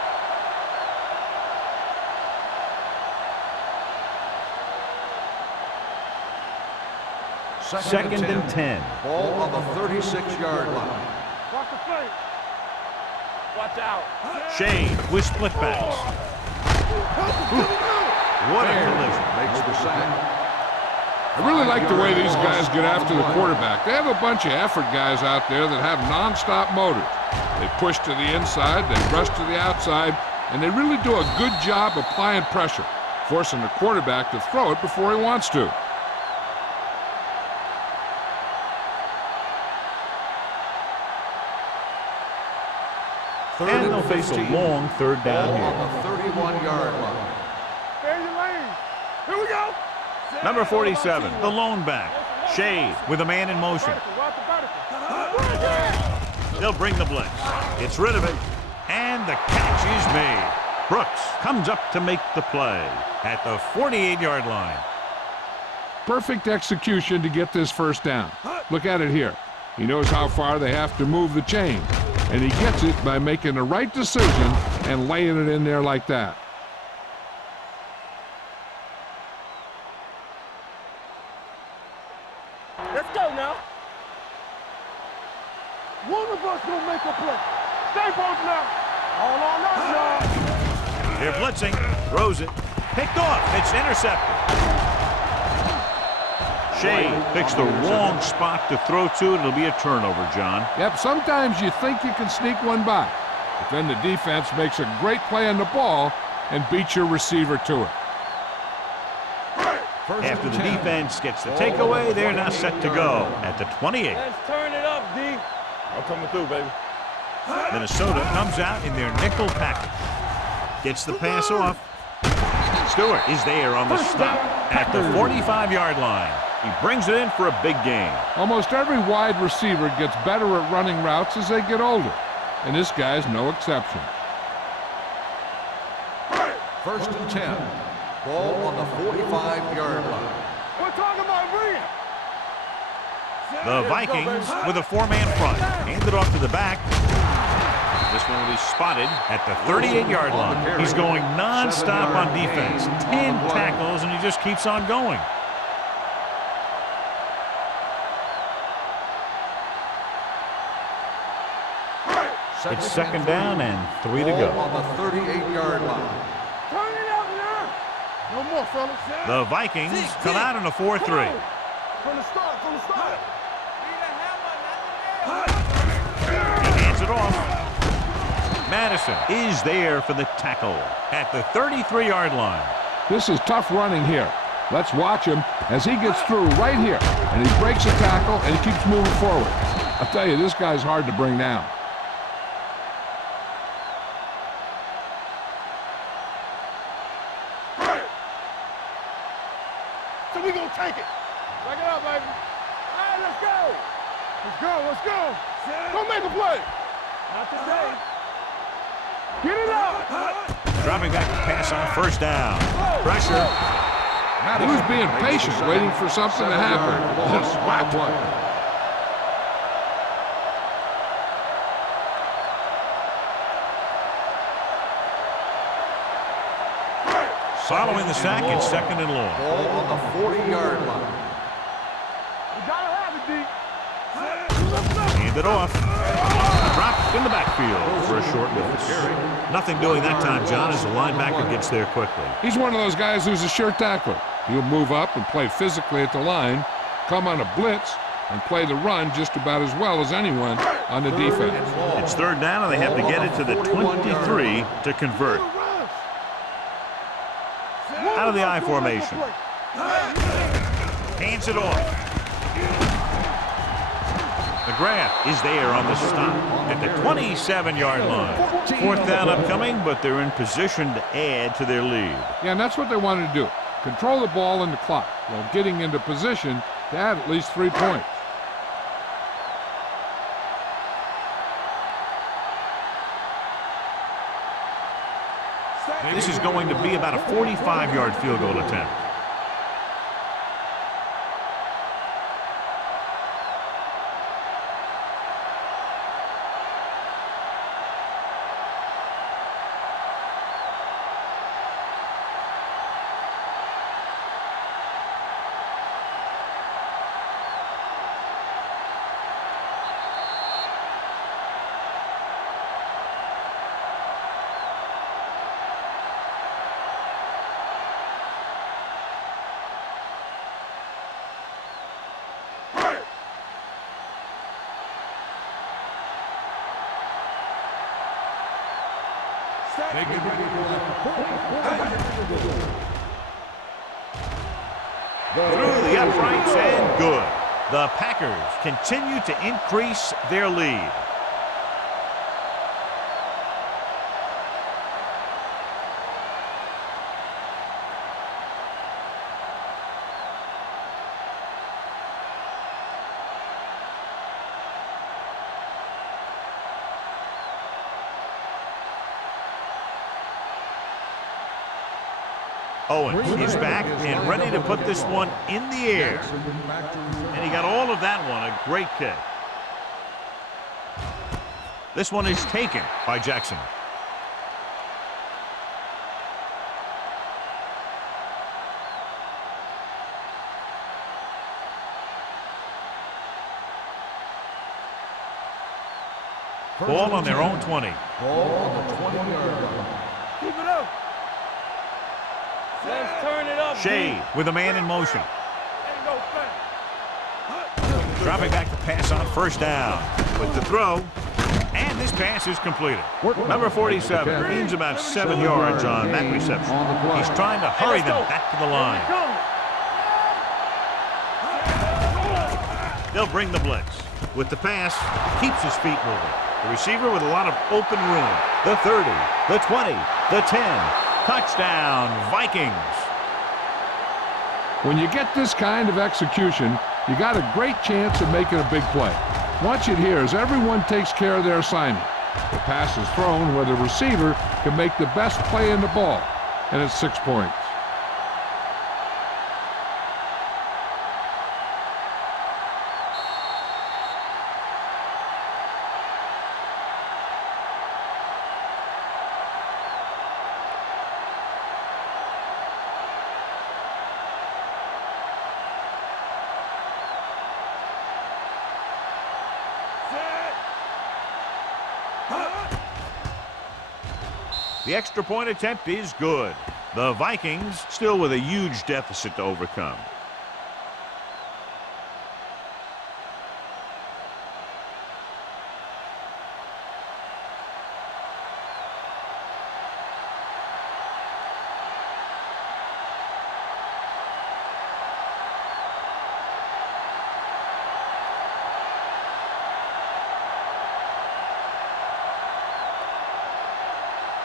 Second and 10. Ball on the 36-yard line. Watch the play. Watch out. Shane with split backs. What a collision. Makes the sack. I really like the way these guys get after the quarterback. They have a bunch of effort guys out there that have non-stop motors. They push to the inside, they rush to the outside, and they really do a good job applying pressure, forcing the quarterback to throw it before he wants to. And they'll face a long third down Ball here. on the 31-yard line. Stay in your lane. Here we go. Number 47, the lone back. Shade with a man in motion. Watch the vertical. They'll bring the blitz. Gets rid of it. And the catch is made. Brooks comes up to make the play at the 48-yard line. Perfect execution to get this first down. Look at it here. He knows how far they have to move the chain, and he gets it by making the right decision and laying it in there like that. Let's go now. One of us gonna make a play. Stay focused now. All on us, y'all. They're blitzing. Throws it. Picked off. It's intercepted. Shea picks the wrong spot to throw to. It'll be a turnover, John. Yep, sometimes you think you can sneak one by, but then the defense makes a great play on the ball and beats your receiver to it. After the defense gets the takeaway, they're now set to go at the 28. Let's turn it up, D. I'm coming through, baby. Minnesota comes out in their nickel package. Gets the pass off. Stewart is there on the stop at the 45-yard line. He brings it in for a big gain. Almost every wide receiver gets better at running routes as they get older, and this guy's no exception. First and 10. Ball on the 45-yard line. We're talking about Rhea. The Vikings with a four-man front. Handed off to the back. This one will be spotted at the 38-yard line. He's going non-stop on defense. 10 tackles, and he just keeps on going. It's second down and 3 to go. On the 38-yard line. Turn it up now. No more, fellas. The Vikings come out in a 4-3. From the start, from the start. He hands it off. Madison is there for the tackle at the 33-yard line. This is tough running here. Let's watch him as he gets through right here, and he breaks a tackle, and he keeps moving forward. I'll tell you, this guy's hard to bring down. So we gonna take it. Back it up, baby. All right, let's go. Let's go, let's go. Go make a play. Not today. Get it up. Dropping back to pass on first down. Pressure. He was being patient, waiting for something to happen. Just whack one. Following the sack, it's second and long. Ball on the 40-yard line. We gotta have it, D. Hand it off. Dropped in the backfield for a short miss. Nothing doing that time, John, as the linebacker gets there quickly. He's one of those guys who's a sure tackler. He'll move up and play physically at the line, come on a blitz, and play the run just about as well as anyone on the defense. It's third down, and they have to get it to the 23 to convert. Out of the I formation. Hands it off. McGrath is there on the stop at the 27-yard line. Fourth down upcoming, but they're in position to add to their lead. Yeah, and that's what they wanted to do. Control the ball and the clock while getting into position to add at least 3 points. This is going to be about a 45-yard field goal attempt. Through the uprights and good. The Packers continue to increase their lead. Owens is back and ready to put this one in the air. And he got all of that one, a great kick. This one is taken by Jackson. Ball on their own 20. Ball on the 20-yard line. Keep it up. Let's turn it up. Shea with a man in motion. Ain't no thing. Dropping back to pass on first down. With the throw. And this pass is completed. Number 47 gains about 7 yards on that reception. He's trying to hurry them back to the line. They'll bring the blitz. With the pass, keeps his feet moving. The receiver with a lot of open room. The 30, the 20, the 10. Touchdown, Vikings. When you get this kind of execution, you got a great chance of making a big play. Watch it here as everyone takes care of their assignment. The pass is thrown where the receiver can make the best play in the ball, and it's 6 points. The extra point attempt is good. The Vikings still with a huge deficit to overcome.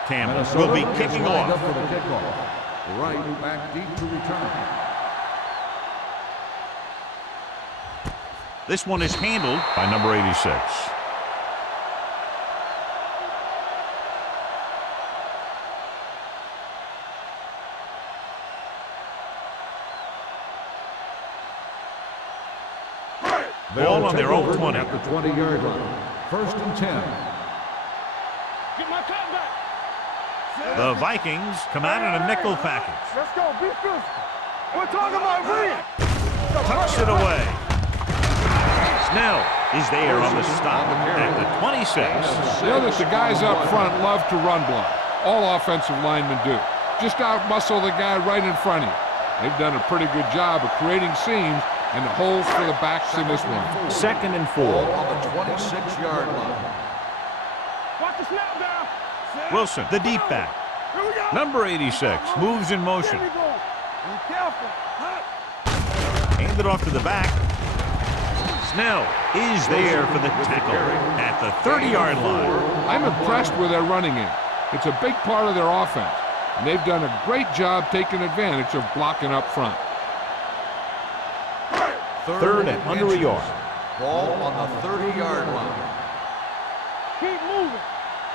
Campbell will be kicking off. For the kickoff. Right back deep to return. This one is handled by number 86. Ball on their own 20. At the 20-yard line. First and 10. Get my cut back. The Vikings come out in a nickel package. Let's go. Be physical. We're talking about win. Tucks it away. Snell is there on the stop at the 26. You know that the guys up front love to run block. All offensive linemen do. Just out-muscle the guy right in front of you. They've done a pretty good job of creating seams and the holes for the backs in this one. 2nd and 4. Ball on the 26-yard line. Watch the snap down. Wilson, the deep back. Here we go. Number 86 moves in motion. There we go. Be careful. Handed off to the back. Snell is there for the tackle at the 30-yard line. I'm impressed with their running game. It's a big part of their offense, and they've done a great job taking advantage of blocking up front. 3rd and under a yard. Ball on the 30-yard line. Keep moving.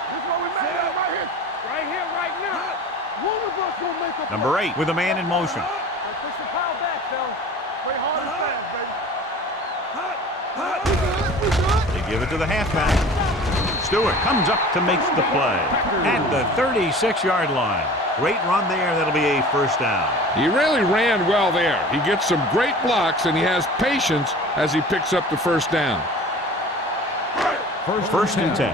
This is what we made up right here. Right here, right now. One of us will make a play. Number 8 with a man in motion. Let's push the power back, fellas. Play hard and fast, baby. They give it to the halfback. Stewart comes up to make the play at the 36-yard line. Great run there. That'll be a first down. He really ran well there. He gets some great blocks, and he has patience as he picks up the first down. First and 10.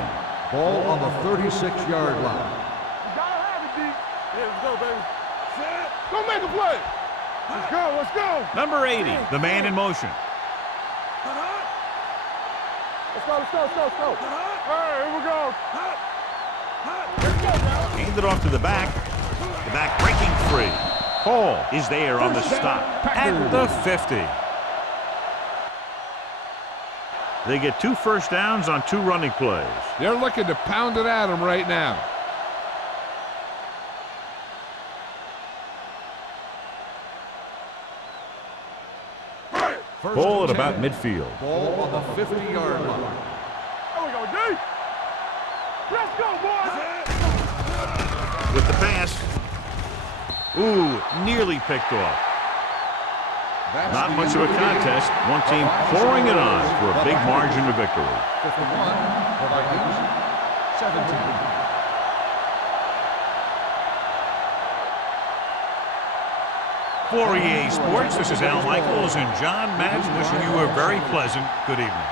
Ball on the 36-yard line. You gotta have it, D. Yeah, let's go, baby. Go make a play. Let's go, let's go. Number 80, the man in motion. Let's go, let's go, let's go, let's go. All right, here we go. Let's go, now. Handed off to the back. The back breaking free. Hall is there on the stop at the 50. They get 2 first downs on 2 running plays. They're looking to pound it at him right now. Ball at about midfield. Ball on the 50-yard line. There we go, D. Let's go, boys. With the pass. Ooh, nearly picked off. That's Not the much end of a the game. contest. One team pouring it on for a big margin of victory. 51, the Vikings, 17. For EA Sports, this is Al Michaels and John Madden wishing you a very pleasant good evening.